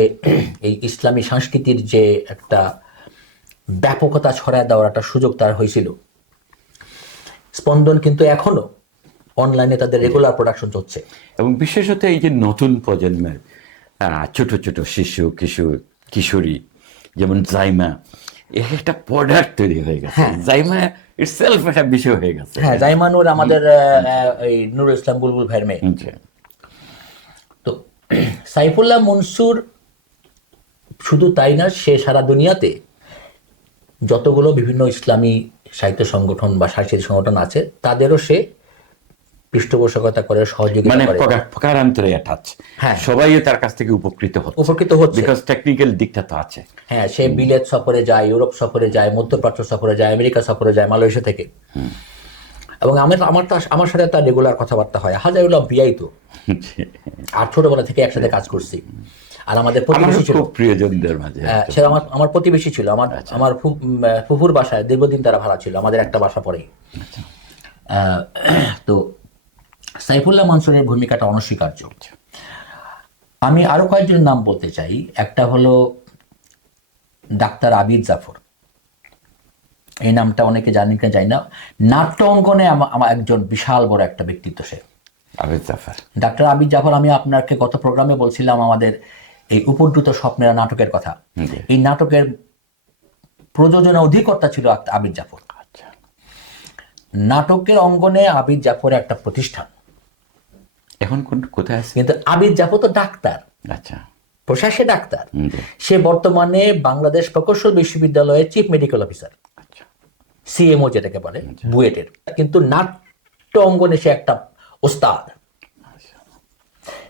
এই ইসলামী সংস্কৃতির যে একটা ব্যাপকতা ছড়ায় দেওয়ার একটা সুযোগ তার হয়েছিল। স্পন্দন কিন্তু এখনো অনলাইনে তাদের রেগুলার প্রোডাকশন চলছে। এবং বিশেষত এই যে নতুন প্রজন্মের ছোট ছোট শিশু, কিশোরী, যেমন জাইমা, একটা প্রোডাক্ট তৈরি হয়ে গেছে। জাইমা ইটসেলফ একটা বিষয় হয়ে গেছে। হ্যাঁ, জাইমানুর আমাদের এই নুরুল ইসলাম বুলবুল ভাইয়ের মেয়ে। তো সাইফুল্লাহ মনসুর শুধু তাই না, সে সারা দুনিয়াতে যতগুলো বিভিন্ন ইসলামী সাহিত্য সংগঠন বা সাংস্কৃতিক সংগঠন আছে তাদেরও সে পৃষ্ঠপোষকতা করে, সহযোগিতা করে, প্রকারান্তরে অ্যাটাচ। হ্যাঁ, সবাই তার কাছ থেকে উপকৃত হচ্ছে, বিকজ টেকনিক্যাল দিকটা তো আছে। হ্যাঁ, সে বিলেত সফরে যায়, ইউরোপ সফরে যায়, মধ্যপ্রাচ্য সফরে যায়, আমেরিকা সফরে যায়, মালয়েশিয়া থেকে। এবং আমার সাথে তার রেগুলার কথাবার্তা হয়। হাজারুল্লাহ বিয়াই তো, আর ছোটবেলা থেকে একসাথে কাজ করছি। আর আমাদের প্রতিবেশী ছিল, প্রিয়জনদের মাঝে সে আমার প্রতিবেশী ছিল। আমার ফুফুর বাসায় দীর্ঘদিন তারা ভাড়া ছিল, আমাদের একটা বাসা পরেই। তো সাইফুল্লাহ মনসুরের ভূমিকাটা অনস্বীকার্য। আমি আরো কয়েকজনের নাম বলতে চাই। একটা হলো ডাক্তার আবিদ জাফর, এই নামটা অনেকে জানেন কিনা জানি না। নাট্য অঙ্গনে আমার একজন বিশাল বড় একটা ব্যক্তিত্ব সে, আবিদ জাফর। ডাক্তার আবিদ জাফর, আমি আপনাকে গত প্রোগ্রামে বলছিলাম আমাদের এই উপদ্রুত স্বপ্নেরা নাটকের কথা। এই নাটকের প্রযোজনা অধিকর্তা ছিল আবিদ জাফর। আচ্ছা নাটকের অঙ্গনে আবিদ জাফর একটা প্রতিষ্ঠান, এখন কোথায় আছে? কিন্তু আবিদ জাফর তো ডাক্তার, আচ্ছা প্রশাসে ডাক্তার। জি। সে বর্তমানে বাংলাদেশ প্রকৌশল বিশ্ববিদ্যালয়ের চিফ মেডিকেল অফিসার, আচ্ছা সিএমও যেটাকে বলে, বুয়েটের। কিন্তু নাট্য অঙ্গনে সে একটা ওস্তাদ।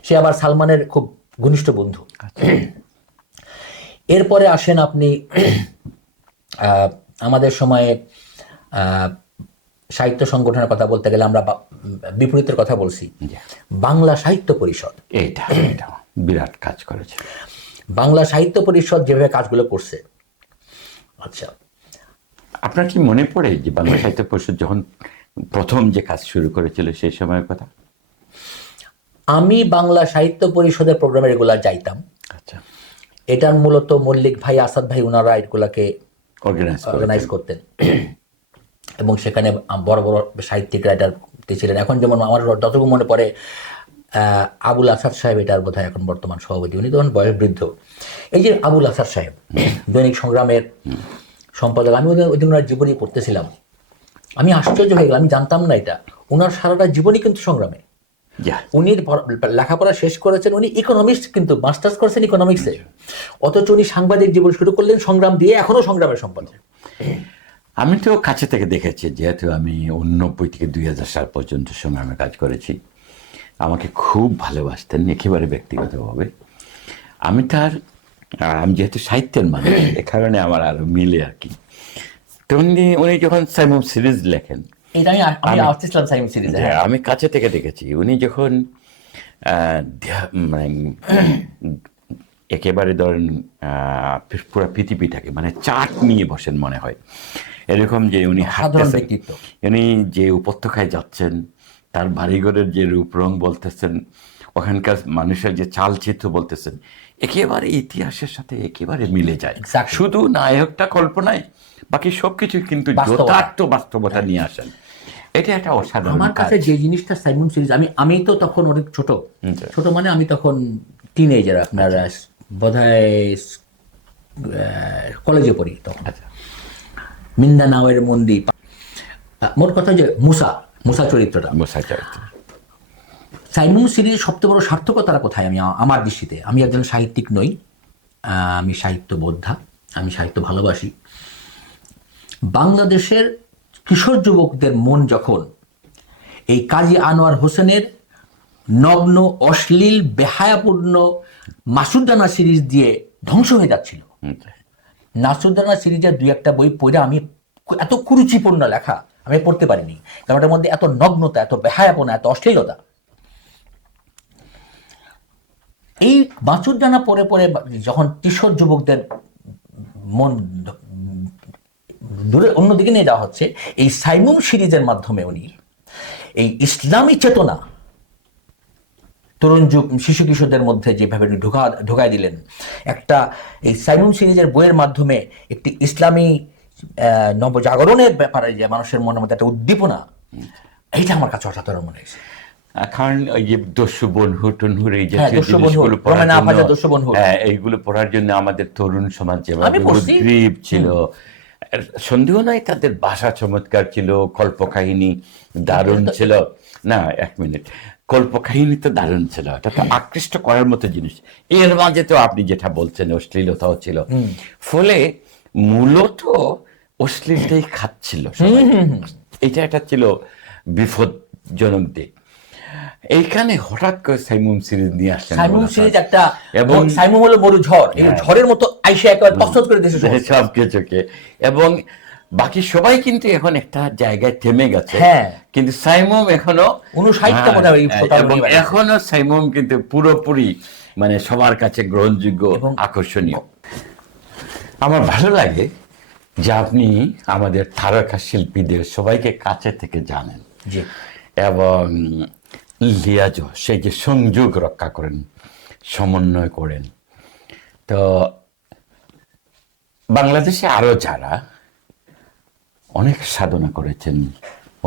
সে আবার সালমানের খুব ঘনিষ্ঠ বন্ধু। এরপরে আসেন আপনি আমাদের সময়ে সাহিত্য সংগঠনের কথা বলতে গেলে আমরা বিপরীতের কথা বলছি। বাংলা সাহিত্য পরিষদ এটা বিরাট কাজ করেছে। বাংলা সাহিত্য পরিষদ যেভাবে কাজগুলো করছে, আচ্ছা আপনার কি মনে পড়ে যে বাংলা সাহিত্য পরিষদ যখন প্রথম যে কাজ শুরু করেছিল সেই সময়ের কথা? আমি বাংলা সাহিত্য পরিষদের প্রোগ্রামে রেগুলার যাইতাম। আচ্ছা এটার মূলত মল্লিক ভাই, আসাদ ভাই, ওনারা এগুলাকে অর্গানাইজ করতেন এবং সেখানে বড় বড় সাহিত্যিক রাইটার ছিলেন। এখন যেমন আমার যতটুকু মনে পড়ে আবুল আসাদ সাহেব, এটার বোধহয় এখন বর্তমান সভাপতি, উনি তখন বয়স বৃদ্ধ। এই যে আবুল আসাদ সাহেব দৈনিক সংগ্রামের সম্পাদক, আমি ওই দিন ওনার জীবনী পড়তেছিলাম, আমি আশ্চর্য হয়ে গেলাম, আমি জানতাম না এটা। ওনার সারাটা জীবনী কিন্তু সংগ্রামে। উনি লেখাপড়া শেষ করেছেন, উনি ইকোনমিক্স, কিন্তু মাস্টার্স করেছেন ইকোনমিক্সে, অথচ উনি সাংবাদিক জীবন শুরু করলেন সংগ্রাম দিয়ে, এখনো সংগ্রামের সম্পাদক। আমি তো কাছে থেকে দেখেছি, যেহেতু আমি 1990 থেকে 2000 সাল পর্যন্ত সংগ্রামে কাজ করেছি। আমাকে খুব ভালোবাসতেন একেবারে ব্যক্তিগতভাবে। আমি যেহেতু সাহিত্যের মানুষ, এ কারণে আমার আরো মিলে আর কি। তো উনি যখন সাইমুম সিরিজ লেখেন, আমি কাছে থেকে দেখেছি। উনি যখন মানে একেবারে ধরেন পুরো পৃথিবীটাকে মানে চাট নিয়ে বসেন মনে হয়, এরকম যে উনি হাঁটতেছেন, উনি যে উপত্যকায় যাচ্ছেন, তার বাড়িঘরের যে রূপ রং বলতেছেন, ওখানকার মানুষের যে চালচিত্র বলতেছেন, একেবারে ইতিহাসের সাথে একেবারে মিলে যায়। শুধু নায়কটা কল্পনায়, বাকি সবকিছু কিন্তু যথার্থ বাস্তবতা নিয়ে আসেন। এটা একটা অসাধারণ। আমার কাছে যে জিনিসটা সাইমন সিরিজ, আমি তো তখন অনেক ছোট মানে আমি তখন টিনেজার, আপনার বোধহয় কলেজে পড়ি তখন। মিন্দানাওয়ের মন্দির, মোট কথা যে মুসা চরিত্রটা, সাইমন সিরিজ সবচেয়ে বড় সার্থকতাটা কোথায় আমার দৃষ্টিতে? আমি একজন সাহিত্যিক নই, আমি সাহিত্য বোদ্ধা, আমি সাহিত্য ভালোবাসি। বাংলাদেশের কিশোর যুবকদের মন যখন এই কাজী আনোয়ার হোসেনের নগ্ন, অশ্লীল, বেহায়াপূর্ণ মাসুদানা সিরিজ দিয়ে ধ্বংস হয়ে যাচ্ছিল। মাসুদানা সিরিজের 2-1টা বই পড়ে আমি, এত কুরুচিপূর্ণ লেখা আমি পড়তে পারিনি, কারণ এটার মধ্যে এত নগ্নতা, এত বেহায়াপনা, এত অশ্লীলতা। এই মাসুদানা পড়ে পড়ে যখন কিশোর যুবকদের মন দূরে অন্যদিকে নিয়ে যাওয়া হচ্ছে, এই সাইমুম সিরিজের মাধ্যমে উনি এই ইসলামী চেতনা তরুণ শিশু কিশোরদের মধ্যে যেভাবে ঢোকায় দিলেন, একটা এই সাইমুম সিরিজের বইয়ের মাধ্যমে একটি ইসলামী নবজাগরণের ব্যাপারে যে মানুষের মনের মধ্যে একটা উদ্দীপনা, এইটা আমার কাছে অসাধারণ মনে হয়েছে। কারণ ওই যে দস্যু বনহু টনহুর এই এইগুলো পড়ার জন্য আমাদের তরুণ সমাজ যেভাবে উদ্গ্রীব ছিল, সন্দেহ নাই তাদের ভাষা চমৎকার ছিল, কল্পকাহিনী দারুণ ছিল। না, 1 মিনিট, কল্পকাহিনী তো দারুণ ছিল, এটা তো আকৃষ্ট করার মতো জিনিস। এর মাঝে তো আপনি যেটা বলছেন অশ্লীলতাও ছিল, ফলে মূলত অশ্লীলতাই খাচ্ছিল। এটা একটা ছিল বিপজ্জনক দিক। এইখানে হঠাৎ করে সাইমুম সিরিজ নিয়ে আসলেন। সাইমুম সিরিজ একটা, এবং সাইমুম হলো মরু ঝড়, এই ঝড়ের মতো আইসা একেবারে তছনছ করে দিয়েছে সব কিছুকে। এবং বাকি সবাই কিন্তু এখন একটা জায়গায় থেমে গেছে, কিন্তু সাইমুম এখনো 59টা মনে হয়, এবং এখনো সাইমুম কিন্তু পুরোপুরি মানে সবার কাছে গ্রহণযোগ্য, আকর্ষণীয়। আমার ভালো লাগে যে আপনি আমাদের তারকা শিল্পীদের সবাইকে কাছে থেকে জানেন, এবং লিয়াজ সেই যে সংযোগ রক্ষা করেন, সমন্বয় করেন। তো বাংলাদেশে আরো যারা অনেক সাধনা করেছেন,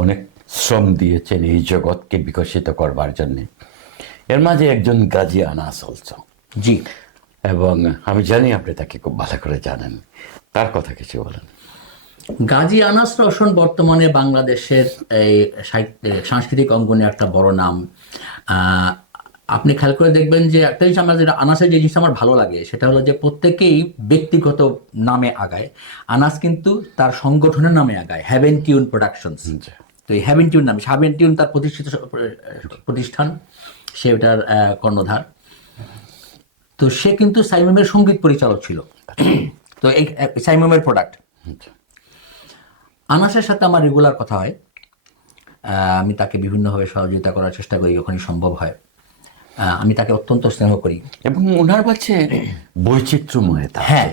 অনেক শ্রম দিয়েছেন এই জগৎকে বিকশিত করবার জন্য, এর মাঝে একজন গাজী আনাস অলসো। জি, এবং আমি জানি আপনি তাকে খুব ভালো করে জানেন। তার কথা কিছু বলেন। গাজী আনাস রওশন বর্তমানে বাংলাদেশের এই সাংস্কৃতিক অঙ্গনে একটা বড় নাম। আহ, আপনি খেয়াল করে দেখবেন যে একটা জিনিস আমরা যেটা আনাসের যে জিনিসটা আমার ভালো লাগে সেটা হলো যে প্রত্যেকেই ব্যক্তিগত নামে আগায়, আনাস কিন্তু তার সংগঠনের নামে আগায়, হ্যাভেন টিউন প্রোডাকশনস। তো এই হ্যাভেন টিউন নাম, হ্যাভেন টিউন তার প্রতিষ্ঠিত প্রতিষ্ঠান, সে ওটার কর্ণধার। তো সে কিন্তু সাইমুমের সঙ্গীত পরিচালক ছিল। তো এই সাইমুমের প্রোডাক্ট। আনাসের সাথে আমার রেগুলার কথা হয়, আমি তাকে বিভিন্নভাবে সহযোগিতা করার চেষ্টা করি যখনই সম্ভব হয়। আমি তাকে অত্যন্ত স্নেহ করি এবং ওনার কাছে বৈচিত্র্যময়তা আছে। হ্যাঁ।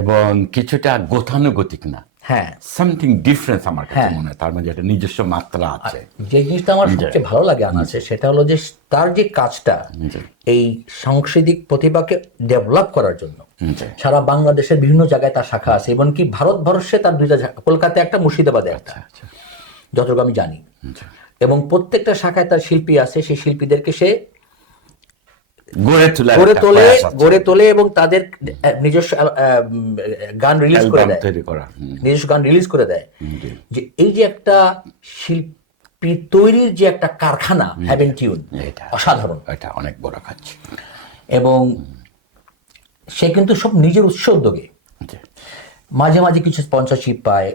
এবং কিছুটা গতানুগতিক না, হ্যাঁ, সামথিং ডিফারেন্স আমার কাছে হ্যাঁ। মনে হয়, তার মধ্যে একটা নিজস্ব মাত্রা আছে। যে জিনিসটা আমার সবচেয়ে ভালো লাগে আনাসে সেটা হলো যে তার যে কাজটা এই সাংস্কৃতিক প্রতিভাকে ডেভেলপ করার জন্য সারা বাংলাদেশের বিভিন্ন জায়গায় তার শাখা আছে, এমনকি ভারতবর্ষে তার দুইটা কলকাতায় একটা, মুর্শিদাবাদে একটা, যতটুকু আমি জানি। এবং প্রত্যেকটা শাখায় তার শিল্পী আছে, সেই শিল্পীদেরকে সে গড়ে তোলে এবং তাদের নিজস্ব গান রিলিজ করে দেয়, নিজস্ব গান রিলিজ করে দেয়। যে এই যে একটা শিল্পী তৈরির যে একটা কারখানা হ্যাভেন টিউন, অসাধারণ, এটা অনেক বড় কাজ। এবং সে কিন্তু সব নিজের উদ্যোগে, মাঝে মাঝে কিছু স্পন্সরশিপ পায়,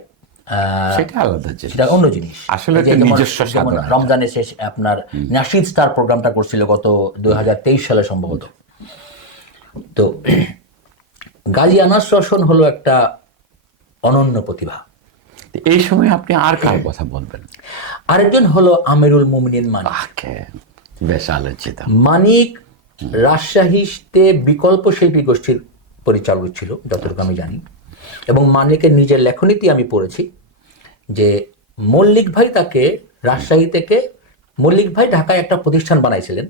সেটা আলাদা জিনিস, সেটা অন্য জিনিস। আসলে নিজস্ব সাধনা। রমজানে শেষ আপনার নাশিদ স্টার প্রোগ্রামটা করছিল গত 2023 সালে সম্ভবত। তো গাজী আনাস রওশন হলো একটা অনন্য প্রতিভা। এই সময় আপনি আর কার কথা বলবেন? আরেকজন হলো আমিরুল মুমিনিন মানিক। বেশ আলোচিত মানিক রাজশাহীতে বিকল্প শিল্পী গোষ্ঠীর পরিচালক ছিল যতটুকু আমি জানি। এবং মানিকের নিজের লেখনীতে আমি পড়েছি যে মল্লিক ভাই তাকে রাজশাহী থেকে, মল্লিক ভাই ঢাকায় একটা প্রতিষ্ঠান বানাইছিলেন,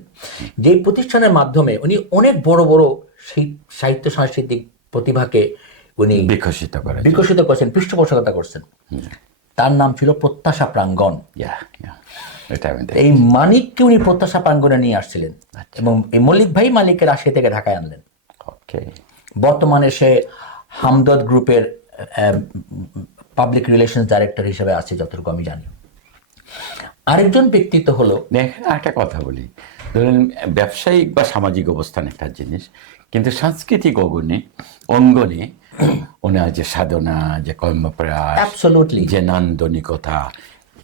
যেই প্রতিষ্ঠানের মাধ্যমে উনি অনেক বড় বড় সাহিত্য সাংস্কৃতিক প্রতিভাকে উনি বিকশিত করেছেন, পৃষ্ঠপোষকতা করছেন। তার নাম ছিল প্রত্যাশা প্রাঙ্গণ। এই মানিককে উনি প্রত্যাশা প্রাঙ্গণে নিয়ে আসছিলেন এবং এই মল্লিক ভাই মানিককে রাজশাহী থেকে ঢাকায় আনলেন। বর্তমানে সে হামদর্দ গ্রুপের পাবলিক রিলেশনস ডাইরেক্টর হিসেবে আছে যতটুকু আমি জানি। আরেকজন ব্যক্তিত্ব হলো, দেখেন একটা কথা বলি, ধরেন ব্যবসায়িক বা সামাজিক অবস্থান একটা জিনিস, কিন্তু সাংস্কৃতিক অঙ্গনে ওনার যে সাধনা, যে কর্মপ্রয়াস, যে নান্দনিকতা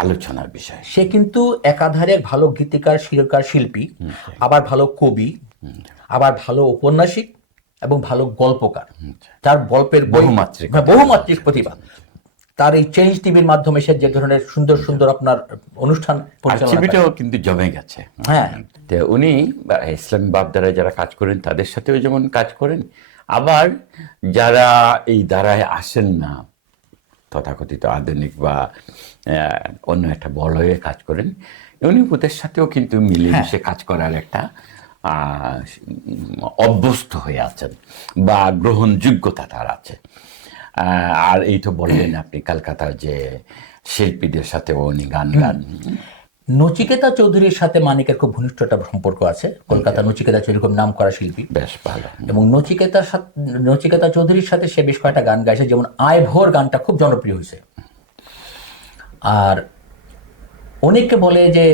আলোচনার বিষয়। সে কিন্তু একাধারে ভালো গীতিকার, সুরকার, শিল্পী, আবার ভালো কবি, আবার ভালো ঔপন্যাসিক এবং ভালো গল্পকার। তার গল্পের বহুমাত্রিক প্রতিভা। তার এই চেঞ্জ টিভির মাধ্যমে সে যে ধরনের সুন্দর সুন্দর আপনার অনুষ্ঠান পরিচালনাও কিন্তু জমে গেছে। হ্যাঁ, তো উনি ইসলামী বাপধারা যারা কাজ করেন তাদের সাথেও যেমন কাজ করেন, আবার যারা এই ধারায় আসেন না, তথাকথিত আধুনিক বা অন্য একটা বলয়ে কাজ করেন, উনি ওদের সাথেও কিন্তু মিলেমিশে কাজ করার একটা অভ্যস্ত হয়ে আছেন বা গ্রহণযোগ্যতা তার আছে। আর এই তো বললেন আপনি কলকাতার যে শিল্পীদের সাথে উনি গান। নচিকেতা চৌধুরীর সাথে মানিকের খুব ঘনিষ্ঠ একটা সম্পর্ক আছে। কলকাতা নচিকেতা চৌধুরী খুব নাম করা শিল্পী, বেশ ভালো। এবং নচিকেতা চৌধুরীর সাথে সে বেশ কয়েকটা গান গাইছে, যেমন আয় ভোর গানটা খুব জনপ্রিয় হয়েছে। আর অনেকে বলে যে,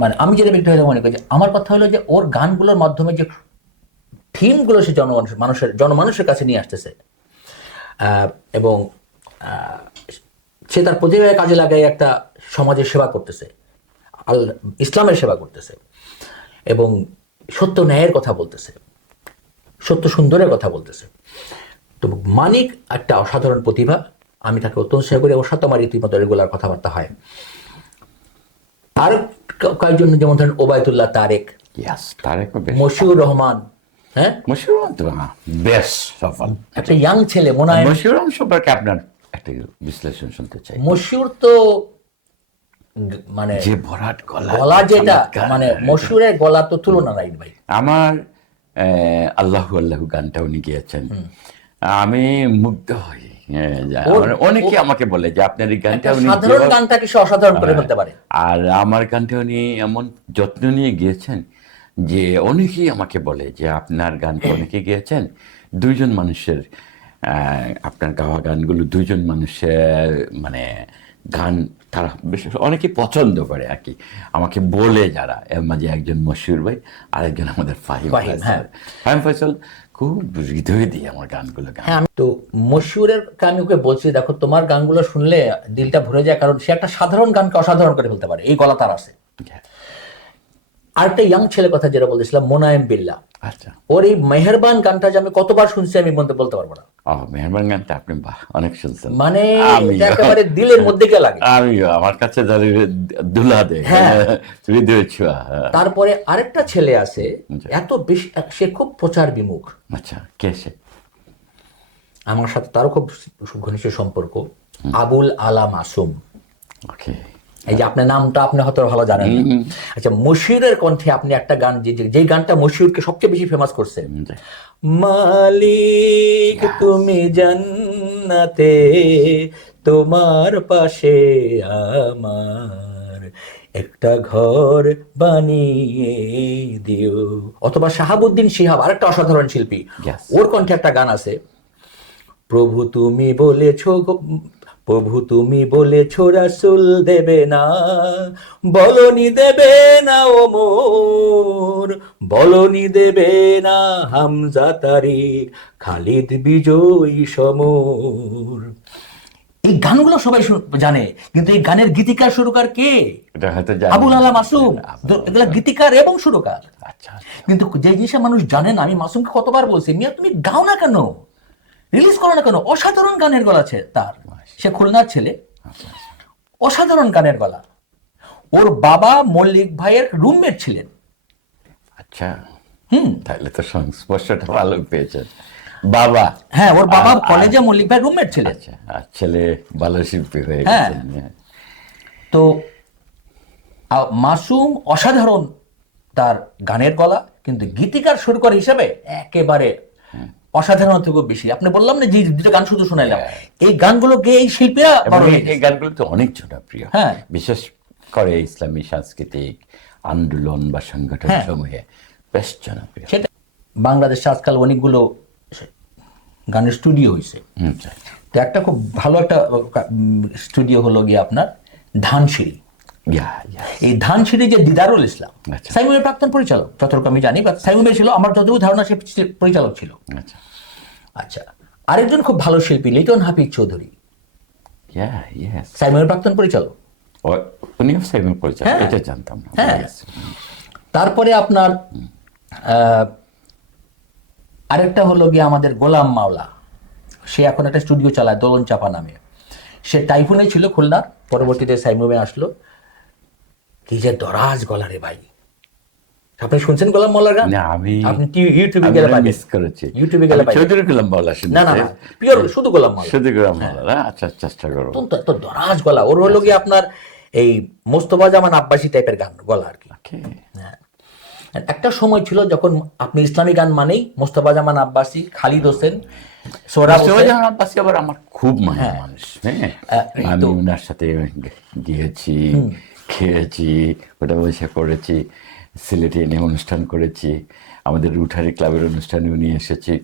মানে আমি যেটা ব্যক্তিগত মনে করি, আমার কথা হলো যে ওর গানগুলোর মাধ্যমে যে থিমগুলো সে জনমানুষের কাছে নিয়ে আসতেছে, এবং সে তার প্রতিভায় কাজে লাগাই একটা সমাজের সেবা করতেছে, ইসলামের সেবা করতেছে, এবং সত্য ন্যায়ের কথা বলতেছে, সত্য সুন্দরের কথা বলতেছে। তো মানিক একটা অসাধারণ প্রতিভা, আমি তাকে অত্যন্ত স্নেহ করি। ওর সাথে আমার রীতিমতো রেগুলার কথাবার্তা হয়। আর কয়েকজন যেমন ধরেন ওবায়দুল্লাহ তারেক, মশিউর রহমান। হ্যাঁ, মশিউর রহমান তো বেশ সফল একটা ইয়াং ছেলে মনে হয়। মশিউর রহমান সম্পর্কে আপনার একটা বিশ্লেষণ শুনতে চাই। মশিউর তো মানে যে ভরাট গলা, যেটা মানে মশিউরের গলা তো তুলনা নাই ভাই। আমার আল্লাহু আল্লাহু গানটা উনি গিয়েছেন, আমি মুগ্ধ হই। অনেকে আমাকে বলে যে আপনার এই গানটা উনি সাধারণ গানটাকে সে অসাধারণ করে ফেলতে পারে। আর আমার গানটা উনি এমন যত্ন নিয়ে গিয়েছেন যে অনেকেই আমাকে বলে যে আপনার গানটা অনেকে গিয়েছেন, দুইজন মানুষের আপনার গাওয়া গানগুলো দুজন মানুষের মানে গান তারা বিশেষ অনেকে পছন্দ করে আর কি, আমাকে বলে যারা, এর মাঝে একজন মশিউর ভাই, আরেকজন আমাদের ফাহিম ফাহিম, হ্যাঁ। ফয়সাল। ফাহিম ফয়সাল খুব হৃদয় দিয়ে আমার গানগুলো গান। হ্যাঁ, আমি তো মশিউরের আমি ওকে বলছি, দেখো তোমার গানগুলো শুনলে দিলটা ভরে যায়, কারণ সে একটা সাধারণ গানকে অসাধারণ করে ফেলতে পারে, এই গলা তার আছে। আরেকটা ইয়াং ছেলের কথা যেটা বলতেছিলাম, মোনায়েম বিল্লাহ, আচ্ছা, ওর এই মেহেরবান গানটা যে আমি কতবার শুনছি আমি বলতে পারবো না। মেহরবান গানটা আপনি বাহ অনেক শুনছেন। মানে আমি এটা একেবারে দিলের মধ্যে কে লাগে। আমিও, আমার কাছে যারা দুলা দেয়, হ্যাঁ। হৃদয় ছোঁয়া। তারপরে আরেকটা ছেলে আছে, আচ্ছা। এত বেশি, সে খুব প্রচার বিমুখ, আচ্ছা, কে সে? আমার সাথে তারও খুব ঘনিষ্ঠ সম্পর্ক, আবুল আলা মাসুম। ওকে, এই যে আপনার নামটা আপনি হয়তো ভালো জানেন না। আচ্ছা, মশিউরের কণ্ঠে আপনি একটা গান, যে গানটা মশিউরকে সবচেয়ে বেশি ফেমাস করছে, মালিক তুমি জান্নাতে, তোমার পাশে আমার একটা ঘর বানিয়ে দিও। অথবা শাহাবুদ্দিন শিহাব, আরেকটা অসাধারণ শিল্পী, Yes. ওর কণ্ঠে একটা গান আছে, প্রভু তুমি বলেছো প্রভু তুমি বলেছো রাসূল দেবে না, বলনি দেবে না ওমর, বলনি দেবে না হামজা তারিক, খালিদ বিজয়ী সমর। এই গানগুলো সবাই জানে, কিন্তু এই গানের গীতিকার সুরকার কে? এটা হয়তো জানি আবুল না। আলা মাসুম। এগুলা গীতিকার এবং সুরকার। আচ্ছা, কিন্তু যে জিনিসটা মানুষ জানে না, আমি মাসুমকে কতবার বলছি, মিয়া তুমি গাও না কেন, রিলিজ করো না কেন? অসাধারণ গানের গলা আছে তার, সে খুলনার ছেলে, অসাধারণ গানের গলা। ওর বাবা মল্লিক ভাইয়ের রুমমেট ছিলেন। আচ্ছা, তাহলে তো সংস্পর্শটা ভালো পেয়েছেন। বাবা, হ্যাঁ, ওর বাবা কলেজে মল্লিক ভাইয়ের রুমমেট ছিলেন। আচ্ছা, আর ছেলে ভালো শিল্পী হয়ে হ্যাঁ। গেছেন। হ্যাঁ। তো মাসুম অসাধারণ তার গানের গলা, কিন্তু গীতিকার সুরকার হিসেবে একেবারে অসাধারণ থেকে বেশি। আপনি বললাম না যে দুটো গান শুধু শোনাইলাম, এই গানগুলো গেয়ে এই শিল্পীরা এবং এই গানগুলো তো অনেক জনপ্রিয়, হ্যাঁ। বিশেষ করে ইসলামী সাংস্কৃতিক আন্দোলন বা সংগঠন সমূহে বেশ জনপ্রিয়। সেটা বাংলাদেশে আজকাল অনেকগুলো গানের স্টুডিও হয়েছে। তো একটা খুব ভালো একটা স্টুডিও হলো গিয়ে আপনার ধানসিঁড়ি। এই ধানসিঁড়ি যে দিদারুল ইসলাম, আচ্ছা। সাইমুমের প্রাক্তন পরিচালক, যতটুকু আমি জানি, বা সাইমুমের ছিল, আমার যতটুকু ধারণা সে পরিচালক ছিল। আচ্ছা, আচ্ছা, আরেকজন খুব ভালো শিল্পী লিটন হাফিজ চৌধুরী, yes. সাইমুমের প্রাক্তন পরিচালক। উনিও সাইমুম পরিচালক, হ্যাঁ। এটা জানতাম না। হ্যাঁ। Yes. তারপরে আপনার আরেকটা হলো গিয়ে আমাদের গোলাম মাওলা, সে এখন একটা স্টুডিও চালায় দোলন চাপা নামে। সে টাইফুনে ছিল খুলনার, পরবর্তীতে সাইমুমে আসলো। কি যে দরাজ গলা রে ভাই! আপনি শুনছেন গোলাম মাওলার গান? না, আমি আপনি ইউটিউবে গেলে পাবেন। মিস করেছি। ইউটিউবে গেলে পাবেন। চৌধুরী গোলাম মাওলা না না না, পিওর শুধু গোলাম মাওলা। শুধু গোলাম মাওলা। আচ্ছা, চেষ্টা করব। তো দরাজ গলা ওর, হলো গিয়ে আপনার এই মোস্তফা জামান আব্বাসী টাইপের গান গলা আর কি। হ্যাঁ, একটা সময় ছিল যখন আপনি ইসলামী গান মানেই মোস্তফা জামান আব্বাসী, খালিদ হোসেন, সোহরাব হোসেন। আব্বাসী আবার আমার খুব মানের মানুষ। হ্যাঁ, আমি ওনার সাথে গিয়েছি, খেয়েছি, ওটা বসে করেছি, সিলেটে এনে অনুষ্ঠান করেছি, আমাদের রুটারি ক্লাবের অনুষ্ঠানে উনি এসেছি।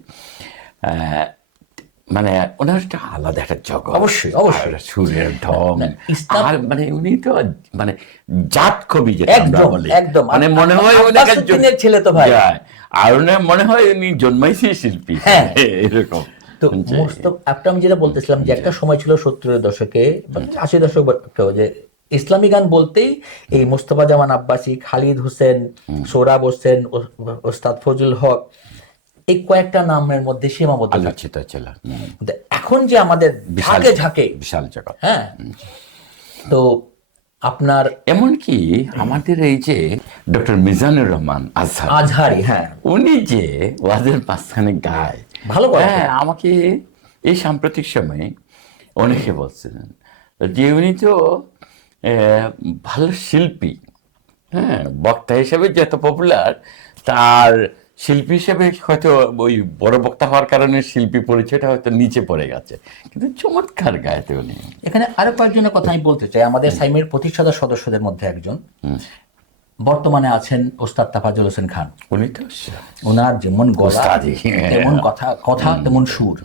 মানে ওনার একটা আলাদা একটা জগৎ, অবশ্যই অবশ্যই, আর সুরের ঢং, আর মানে উনি তো মানে জাত কবি, যেটা আমরা একদম বলি। একদম, মানে মনে হয় আব্বাসউদ্দিনের ছেলে তো ভাই, আর মনে হয় উনি জন্মাইছি শিল্পী, এরকম। তো আপনি, আমি যেটা বলতেছিলাম যে একটা সময় ছিল 70-এর দশকে, 80 দশক, যে ইসলামী গান বলতেই এই মোস্তফা জামান আব্বাসী, খালিদ হোসেন, সোহরাব হোসেন, ওস্তাদ ফজলুল হক, এই কয়েকটা নামের মধ্যে সীমাবদ্ধ আলোচিত ছিল। এখন যে আমাদের ঝাঁকে ঝাঁকে বিশাল জগৎ। হ্যাঁ, তো আপনার এমনকি আমাদের এই যে ডক্টর মিজানুর রহমান আজহারি, হ্যাঁ, উনি যে ওয়াজের মাঝখানে গায় ভালো করে। হ্যাঁ, আমাকে এই সাম্প্রতিক সময়ে অনেকে বলছিলেন যে উনি তো ভালো শিল্পী, হ্যাঁ, বক্তা হিসেবে যত পপুলার, তার শিল্পী হিসেবে হয়তো ওই বড় বক্তা হওয়ার কারণে শিল্পী পরিচয়টা হয়তো নিচে পড়ে গেছে, কিন্তু চমৎকার গাইতে উনি। এখানে আরো কয়েকজনের কথা আমি বলতে চাই। আমাদের সাইমের প্রতিষ্ঠাতা সদস্যদের মধ্যে একজন বর্তমানে আছেন ওস্তাদ তাফাজ্জল হোসেন খান। উনি তো ওনার যেমন গলা ওস্তাদি। তেমন কথা তেমন সুর,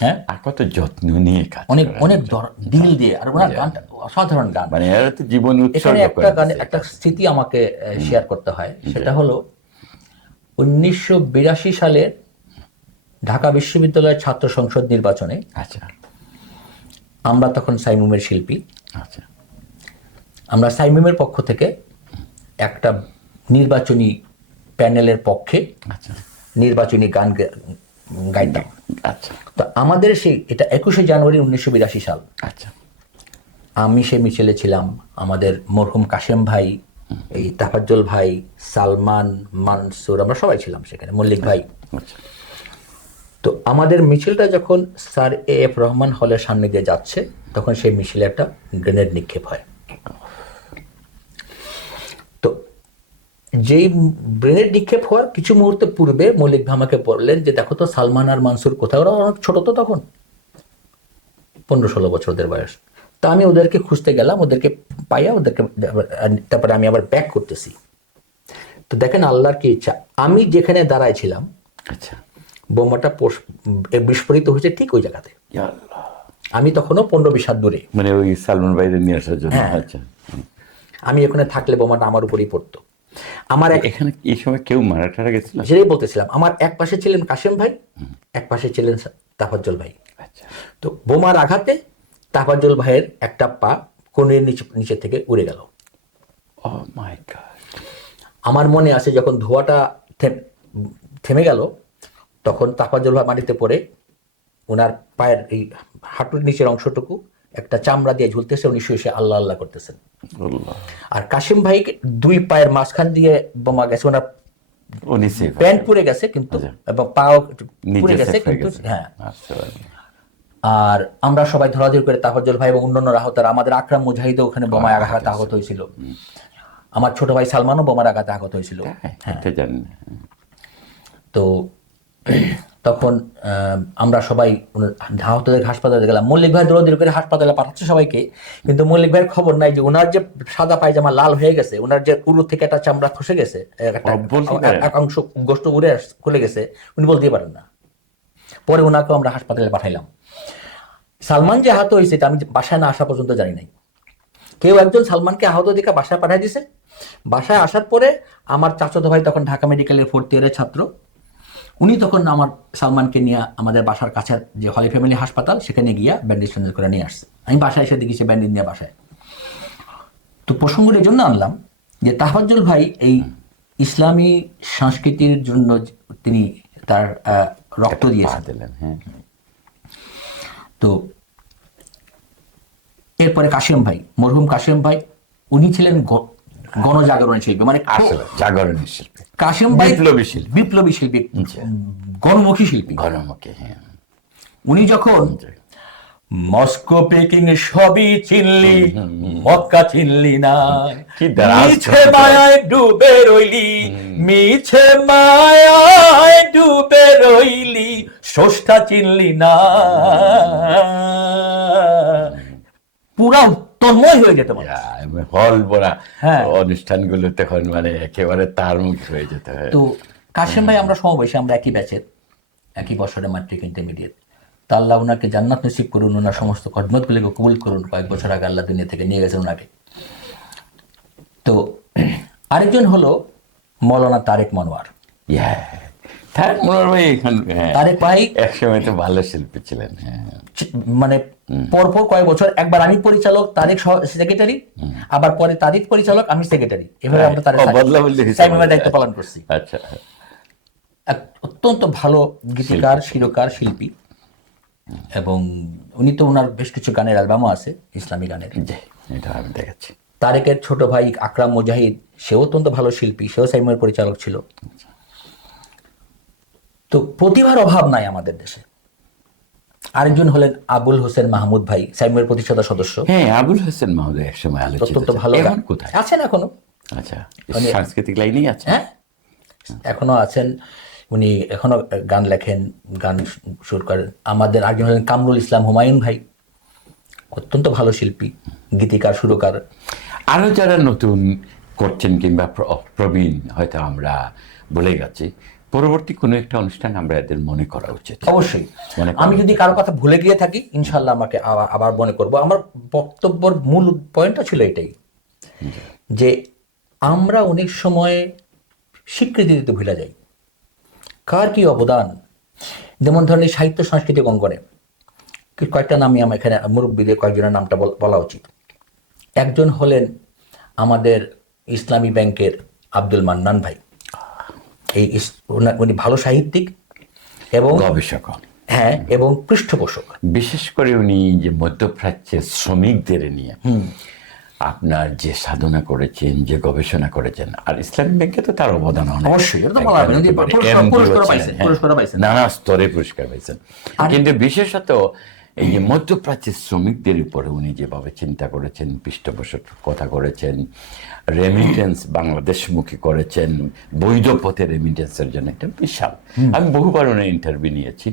হ্যাঁ, আর কত যত্ন নিয়ে কাজ অনেক করেন। অনেক দিল দিয়ে, আর ওনার গানটা অসাধারণ গান। মানে এরা তো জীবন এখানে উৎসর্গ একটা করে গানে দিছে। একটা স্মৃতি আমাকে শেয়ার করতে হয়, সেটা হলো 1982 সালের ঢাকা বিশ্ববিদ্যালয়ের ছাত্র সংসদ নির্বাচনে আচ্ছা আমরা তখন সাইমুমের শিল্পী, আচ্ছা আমরা সাইমুমের পক্ষ থেকে একটা নির্বাচনী প্যানেলের পক্ষে আচ্ছা নির্বাচনী গান গাইতাম। আচ্ছা তো আমাদের সেই, এটা 21শে জানুয়ারি 1982 সাল, আচ্ছা আমি সে মিছিলে ছিলাম, আমাদের মরহুম কাশেম ভাই, এই তাফাজ্জল ভাই, সালমান, মানসুর, আমরা সবাই ছিলাম সেখানে, মল্লিক ভাই। আচ্ছা তো আমাদের মিছিলটা যখন স্যার এ.এফ. রহমান হলের সামনে দিয়ে যাচ্ছে, তখন সেই মিছিলে একটা গ্রেনেড নিক্ষেপ হয়। তো যেই গ্রেনেড নিক্ষেপ হওয়ার কিছু মুহূর্ত পূর্বে মল্লিক ভাই আমাকে বললেন যে দেখো তো সালমান আর মানসুর কোথাও, ওরা অনেক ছোট তো তখন, 15-16 বছরদের বয়স। তা আমি ওদেরকে খুঁজতে গেলাম, ওদেরকে পাইয়া ওদেরকে, তারপরে আমি আবার ব্যাক করতেছি। তো দেখেন আল্লাহর কি ইচ্ছা, আমি যেখানে দাঁড়ায় ছিলাম আচ্ছা বোমাটা বিস্ফোরিত হয়েছে ঠিক ওই জায়গাতে। ইয়া আল্লাহ। আমি তখনও 15-20 হাত দূরে। মানে ওই সালমান ভাইরে নিয়ে আসার জন্য। হ্যাঁ। আচ্ছা আমি এখানে থাকলে বোমাটা আমার উপরেই পড়তো। আমার এখানে এই সময় কেউ মারা টারা গেছিল? সেটাই বলতেছিলাম, আমার এক পাশে ছিলেন কাশেম ভাই, এক পাশে ছিলেন তাফাজ্জল ভাই। আচ্ছা তো বোমার আঘাতে তাফাজ্জল ভাইয়ের একটা পা কোণের নিচে থেকে উড়ে গেল। ও মাই গড। আমার মনে আছে যখন ধোঁয়াটা থেমে গেল, তখন তাফাজ্জল ভাই মাটিতে পড়ে, ওনার পায়ের এই হাঁটুর নিচের অংশটুকু একটা চামড়া দিয়ে ঝুলতেছে, উনি শুয়ে শুয়ে আল্লাহ আল্লাহ করতেছেন। আল্লাহ। আর কাশিম ভাই দুই পায়ের মাঝখান দিয়ে বোমা গেছে, ওনার উনি সেফ প্যান্ট পুড়ে গেছে কিন্তু, এবং পাও পুড়ে গেছে কিন্তু, হ্যাঁ। আচ্ছা আর আমরা সবাই ধরাধরি করে তাফাজ্জল ভাই এবং অন্যান্য আহতরা, আমাদের আকরাম মুজাহিদও ওখানে বোমায় আঘাতে আহত হয়েছিল, আমার ছোট ভাই সালমানও বোমার আঘাতে আহত হয়েছিল। হ্যাঁ জানি না। তো তখন আমরা সবাই আহতদের হাসপাতালে গেলাম। মল্লিক ভাই দৌড়াদৌড়ি করে হাসপাতালে পাঠাচ্ছে সবাইকে, কিন্তু মল্লিক ভাইয়ের খবর নাই যে ওনার যে সাদা পায়জামা লাল হয়ে গেছে, ওনার যে উরু থেকে একটা চামড়া খসে গেছে, এক অংশ গোস্ত উড়ে খুলে গেছে, উনি বলতে পারেন না। পরে ওনাকেও আমরা হাসপাতালে পাঠাইলাম। সালমান যে আহত হয়েছে এটা আমি বাসায় না আসা পর্যন্ত জানি নাই। কেউ একজন সালমানকে আহত দেখে বাসায় পাঠাই দিছে। বাসায় আসার পরে আমার চাচাতো ভাই তখন ঢাকা মেডিকেলের 4th ইয়ারের ছাত্র, উনি তখন আমার সালমানকে নিয়ে আমাদের বাসার কাছে যে হলি ফ্যামিলি হাসপাতাল, সেখানে গিয়া ব্যান্ডেজ ট্যান্ডেজ করে নিয়ে আসছে। আমি বাসায় এসে দেখি সে ব্যান্ডেজ নিয়ে বাসায়। তো প্রসঙ্গের এই জন্য আনলাম যে তাফাজ্জল ভাই এই ইসলামী সংস্কৃতির জন্য তিনি তার রক্ত দিয়েছেন। হ্যাঁ। তো এরপরে কাশেম ভাই, মরহুম কাশেম ভাই, উনি ছিলেন গণজাগরণের শিল্পী, মানে আসলে জাগরণের শিল্পী। কাশেম ভাই বিপ্লবী শিল্পী, গণমুখী শিল্পী। গণমুখী, হ্যাঁ। উনি যখন মস্কো পেকিং সবই চিনলি, মক্কা চিনলি না, মিছে মায়ায় ডুবে রইলি, মিছে মায়ায় ডুবে রইলি, স্রষ্টা চিনলি না, পুরা তন্ময় হয়ে যেত হল ভরা অনুষ্ঠানগুলো তখন, মানে একেবারে তার মুখ হয়ে যেত। তো কাশেম ভাই আমরা সমবয়সী, আমরা একই ব্যাচের, একই বছরে ম্যাট্রিক ইন্টারমিডিয়েট। তা আল্লাহ ওনাকে জান্নাত নসিব করুন, ওনার সমস্ত খদমতগুলিকে কবুল করুন। কয়েক বছর আগে আল্লাহ দুনিয়া থেকে নিয়ে গেছেন ওনাকে। তো আরেকজন হলো মৌলানা তারেক মনোয়ার। তারেক ভাই একসময় তো ভালো শিল্পী ছিলেন, মানে পরপর কয়েক বছর, একবার আমি পরিচালক, তারেক সেক্রেটারি, আবার পরে তারেক পরিচালক, আমি সেক্রেটারি, এভাবে আমরা তারেক দায়িত্ব পালন করছি। আচ্ছা। অত্যন্ত ভালো গীতিকার, সুরকার, শিল্পী, এবং উনি তো ওনার বেশ কিছু গানের অ্যালবামও আছে ইসলামী গানের। এটা আমি দেখেছি। তারেকের ছোট ভাই আকরাম মুজাহিদ, সেও অত্যন্ত ভালো শিল্পী, সেও সাইমের পরিচালক ছিল। তো প্রতিভার অভাব নাই আমাদের দেশে। আরেকজন হলেন আবুল হোসেন মাহমুদ ভাই, সাইমের প্রতিষ্ঠাতা সদস্য। হ্যাঁ, আবুল হোসেন মাহমুদ একসময় আলোচিত, অত্যন্ত ভালো, কোথায় আছেন এখনো? আচ্ছা, সাংস্কৃতিক লাইনেই আছে। হ্যাঁ, এখনো আছেন। উনি এখনো গান লেখেন, গান সুর করেন। আমাদের আরেকজন হলেন কামরুল ইসলাম হুমায়ুন ভাই, অত্যন্ত ভালো শিল্পী, গীতিকার, সুরকার। আরো যারা নতুন করছেন কিংবা প্রবীণ হয়তো আমরা ভুলে গেছি, পরবর্তী কোনো একটা অনুষ্ঠান আমরা এদের মনে করা উচিত। অবশ্যই মনে করা আমি যদি কারো কথা ভুলে গিয়ে থাকি ইনশাল্লাহ আমাকে আবার মনে করব। আমার বক্তব্যের মূল পয়েন্টটা ছিল এটাই, যে আমরা অনেক সময় স্বীকৃতি দিতে ভুলে যাই কার কি অবদান। যেমন ধরেন এই সাহিত্য সাংস্কৃতিক অঙ্গনে কয়েকটা নামই আমার এখানে মুরব্বীদের কয়েকজনের নামটা বলা উচিত। একজন হলেন আমাদের ইসলামী ব্যাংকের আব্দুল মান্নান ভাই। উনি ভালো সাহিত্যিক এবং গবেষক, হ্যাঁ, এবং পৃষ্ঠপোষক। বিশেষ করে উনি যে মধ্যপ্রাচ্যের শ্রমিকদের নিয়ে আপনার যে সাধনা করেছেন, যে গবেষণা করেছেন, আর ইসলামী ব্যাংকে তো তার অবদান অনেক। অবশ্যই, এটা তো বলা হবে না, যে পুরস্কার পাইছেন। নানা স্তরে পুরস্কার পাইছেন। কিন্তু বিশেষত এই যে মধ্যপ্রাচ্যের শ্রমিকদের উপরে উনি যেভাবে চিন্তা করেছেন, পৃষ্ঠপোষক কথা করেছেন, রেমিটেন্স বাংলাদেশমুখী করেছেন, বৈধ পথে রেমিটেন্সের জন্য একটা বিশাল। আমি বহুবার উনি ইন্টারভিউ নিয়েছি,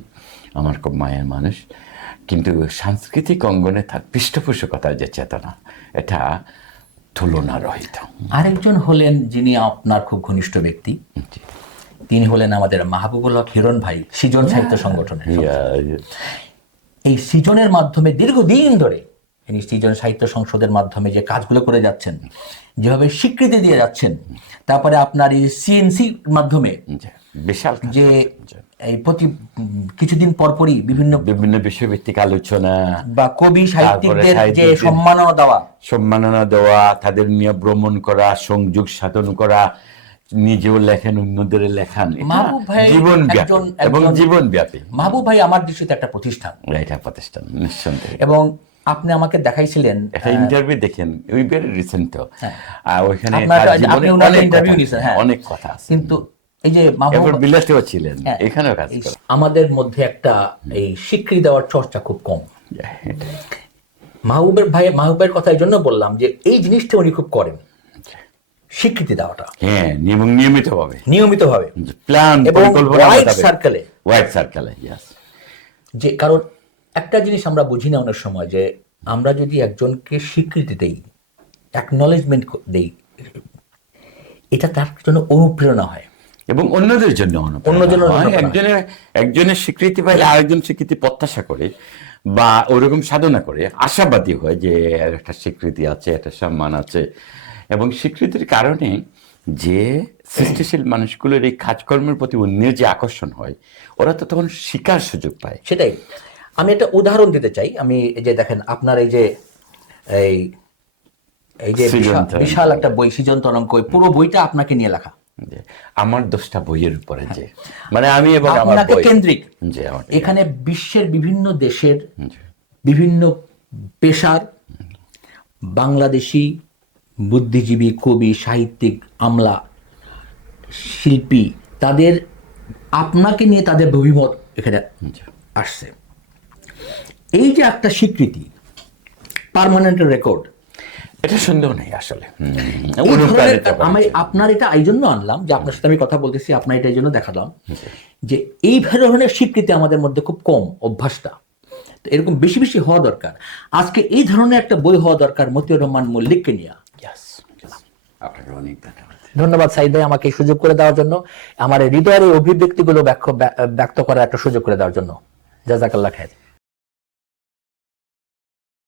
আমার খুব মায়ের মানুষ। কিন্তু সাংস্কৃতিক অঙ্গনে তার পৃষ্ঠপোষকতার যে চেতনা, এটা তুলনা রহিত। আরেকজন হলেন যিনি আপনার খুব ঘনিষ্ঠ ব্যক্তি, তিনি হলেন আমাদের মাহবুবুল হক হিরণ ভাই, সৃজন সাহিত্য সংগঠনের। এই সৃজনের মাধ্যমে দীর্ঘদিন ধরে তিনি সৃজন সাহিত্য সংসদের মাধ্যমে যে কাজগুলো করে যাচ্ছেন, যেভাবে স্বীকৃতি দিয়ে যাচ্ছেন, তারপরে আপনার এই সিএনসি মাধ্যমে বিশাল যে এই প্রতি কিছুদিন পরপরই বিভিন্ন বিষয়ভিত্তিক আলোচনা বা কবি সাহিত্যিকদের যে সম্মাননা দেওয়া, তাদের নিয়ে ভ্রমণ করা, সংযোগ সাধন করা, নিজেও লেখেন, অন্যদের লেখান, জীবনব্যাপী এবং জীবনব্যাপী। মাহবুব ভাই আমার দৃষ্টিতে একটা প্রতিষ্ঠান, এটা প্রতিষ্ঠান নিঃসন্দেহে। এবং আপনি আমাকে দেখাইছিলেন একটা ইন্টারভিউ, দেখেন ওই ভেরি রিসেন্ট, ওইখানে ইন্টারভিউ নিয়েছেন, অনেক কথা আছে। কিন্তু এই যে মাহবুব বিলাসেও ছিলেন, এখানেও কাজ করেন। আমাদের মধ্যে একটা এই স্বীকৃতি দেওয়ার চর্চা খুব কম। মাহবুবের কথা এই জন্য বললাম যে এই জিনিসটা উনি খুব করেন, স্বীকৃতি দেওয়াটা। হ্যাঁ, নিয়মিতভাবে প্ল্যান এবং ওয়াইড সার্কেলে। যে কারণ একটা জিনিস আমরা বুঝি না অনেক সময়, যে আমরা যদি একজনকে স্বীকৃতি দেই, অ্যাকনলেজমেন্ট দেই, এটা তার জন্য অনুপ্রেরণা হয় এবং অন্যদের জন্য একজনের স্বীকৃতি পাইলে আরেকজন স্বীকৃতি প্রত্যাশা করে বা ওরকম সাধনা করে আশাবাদী হয় যে একটা স্বীকৃতি আছে, একটা সম্মান আছে। এবং স্বীকৃতির কারণে যে সৃষ্টিশীল মানুষগুলোর এই কাজকর্মের প্রতি অন্যের যে আকর্ষণ হয়, ওরা তো তখন শিকার সুযোগ পায়। সেটাই আমি একটা উদাহরণ দিতে চাই। আমি এই যে দেখেন আপনার এই যে বিশাল একটা বই, সৃজন তরঙ্গ, পুরো বইটা আপনাকে নিয়ে লেখা। আমার 10টা বইয়ের উপরে, যে মানে আমি এবং আপনাকে কেন্দ্রিক, এখানে বিশ্বের বিভিন্ন দেশের বিভিন্ন পেশার বাংলাদেশি বুদ্ধিজীবী, কবি, সাহিত্যিক, আমলা, শিল্পী, তাদের আপনাকে নিয়ে তাদের অভিমত এখানে আসছে। এই যে একটা স্বীকৃতি, পার্মানেন্ট রেকর্ড, এটা সন্দেহ নেই আসলে। আমি আপনার এটা এই জন্য আনলাম যে আপনার সাথে আমি কথা বলতেছি, আপনার এটা এই জন্য দেখালাম যে এই ধরনের স্বীকৃতি আমাদের মধ্যে খুব কম, অভ্যাসটা তো এরকম বেশি বেশি হওয়া দরকার। আজকে এই ধরনের একটা বই হওয়া দরকার মতিউর রহমান মল্লিককে নিয়ে। ধন্যবাদ সাইদ ভাই, আমাকে এই সুযোগ করে দেওয়ার জন্য, আমার হৃদয়ের এই অভিব্যক্তিগুলো ব্যক্ত করার একটা সুযোগ করে দেওয়ার জন্য। জাযাকাল্লাহ খায়ের।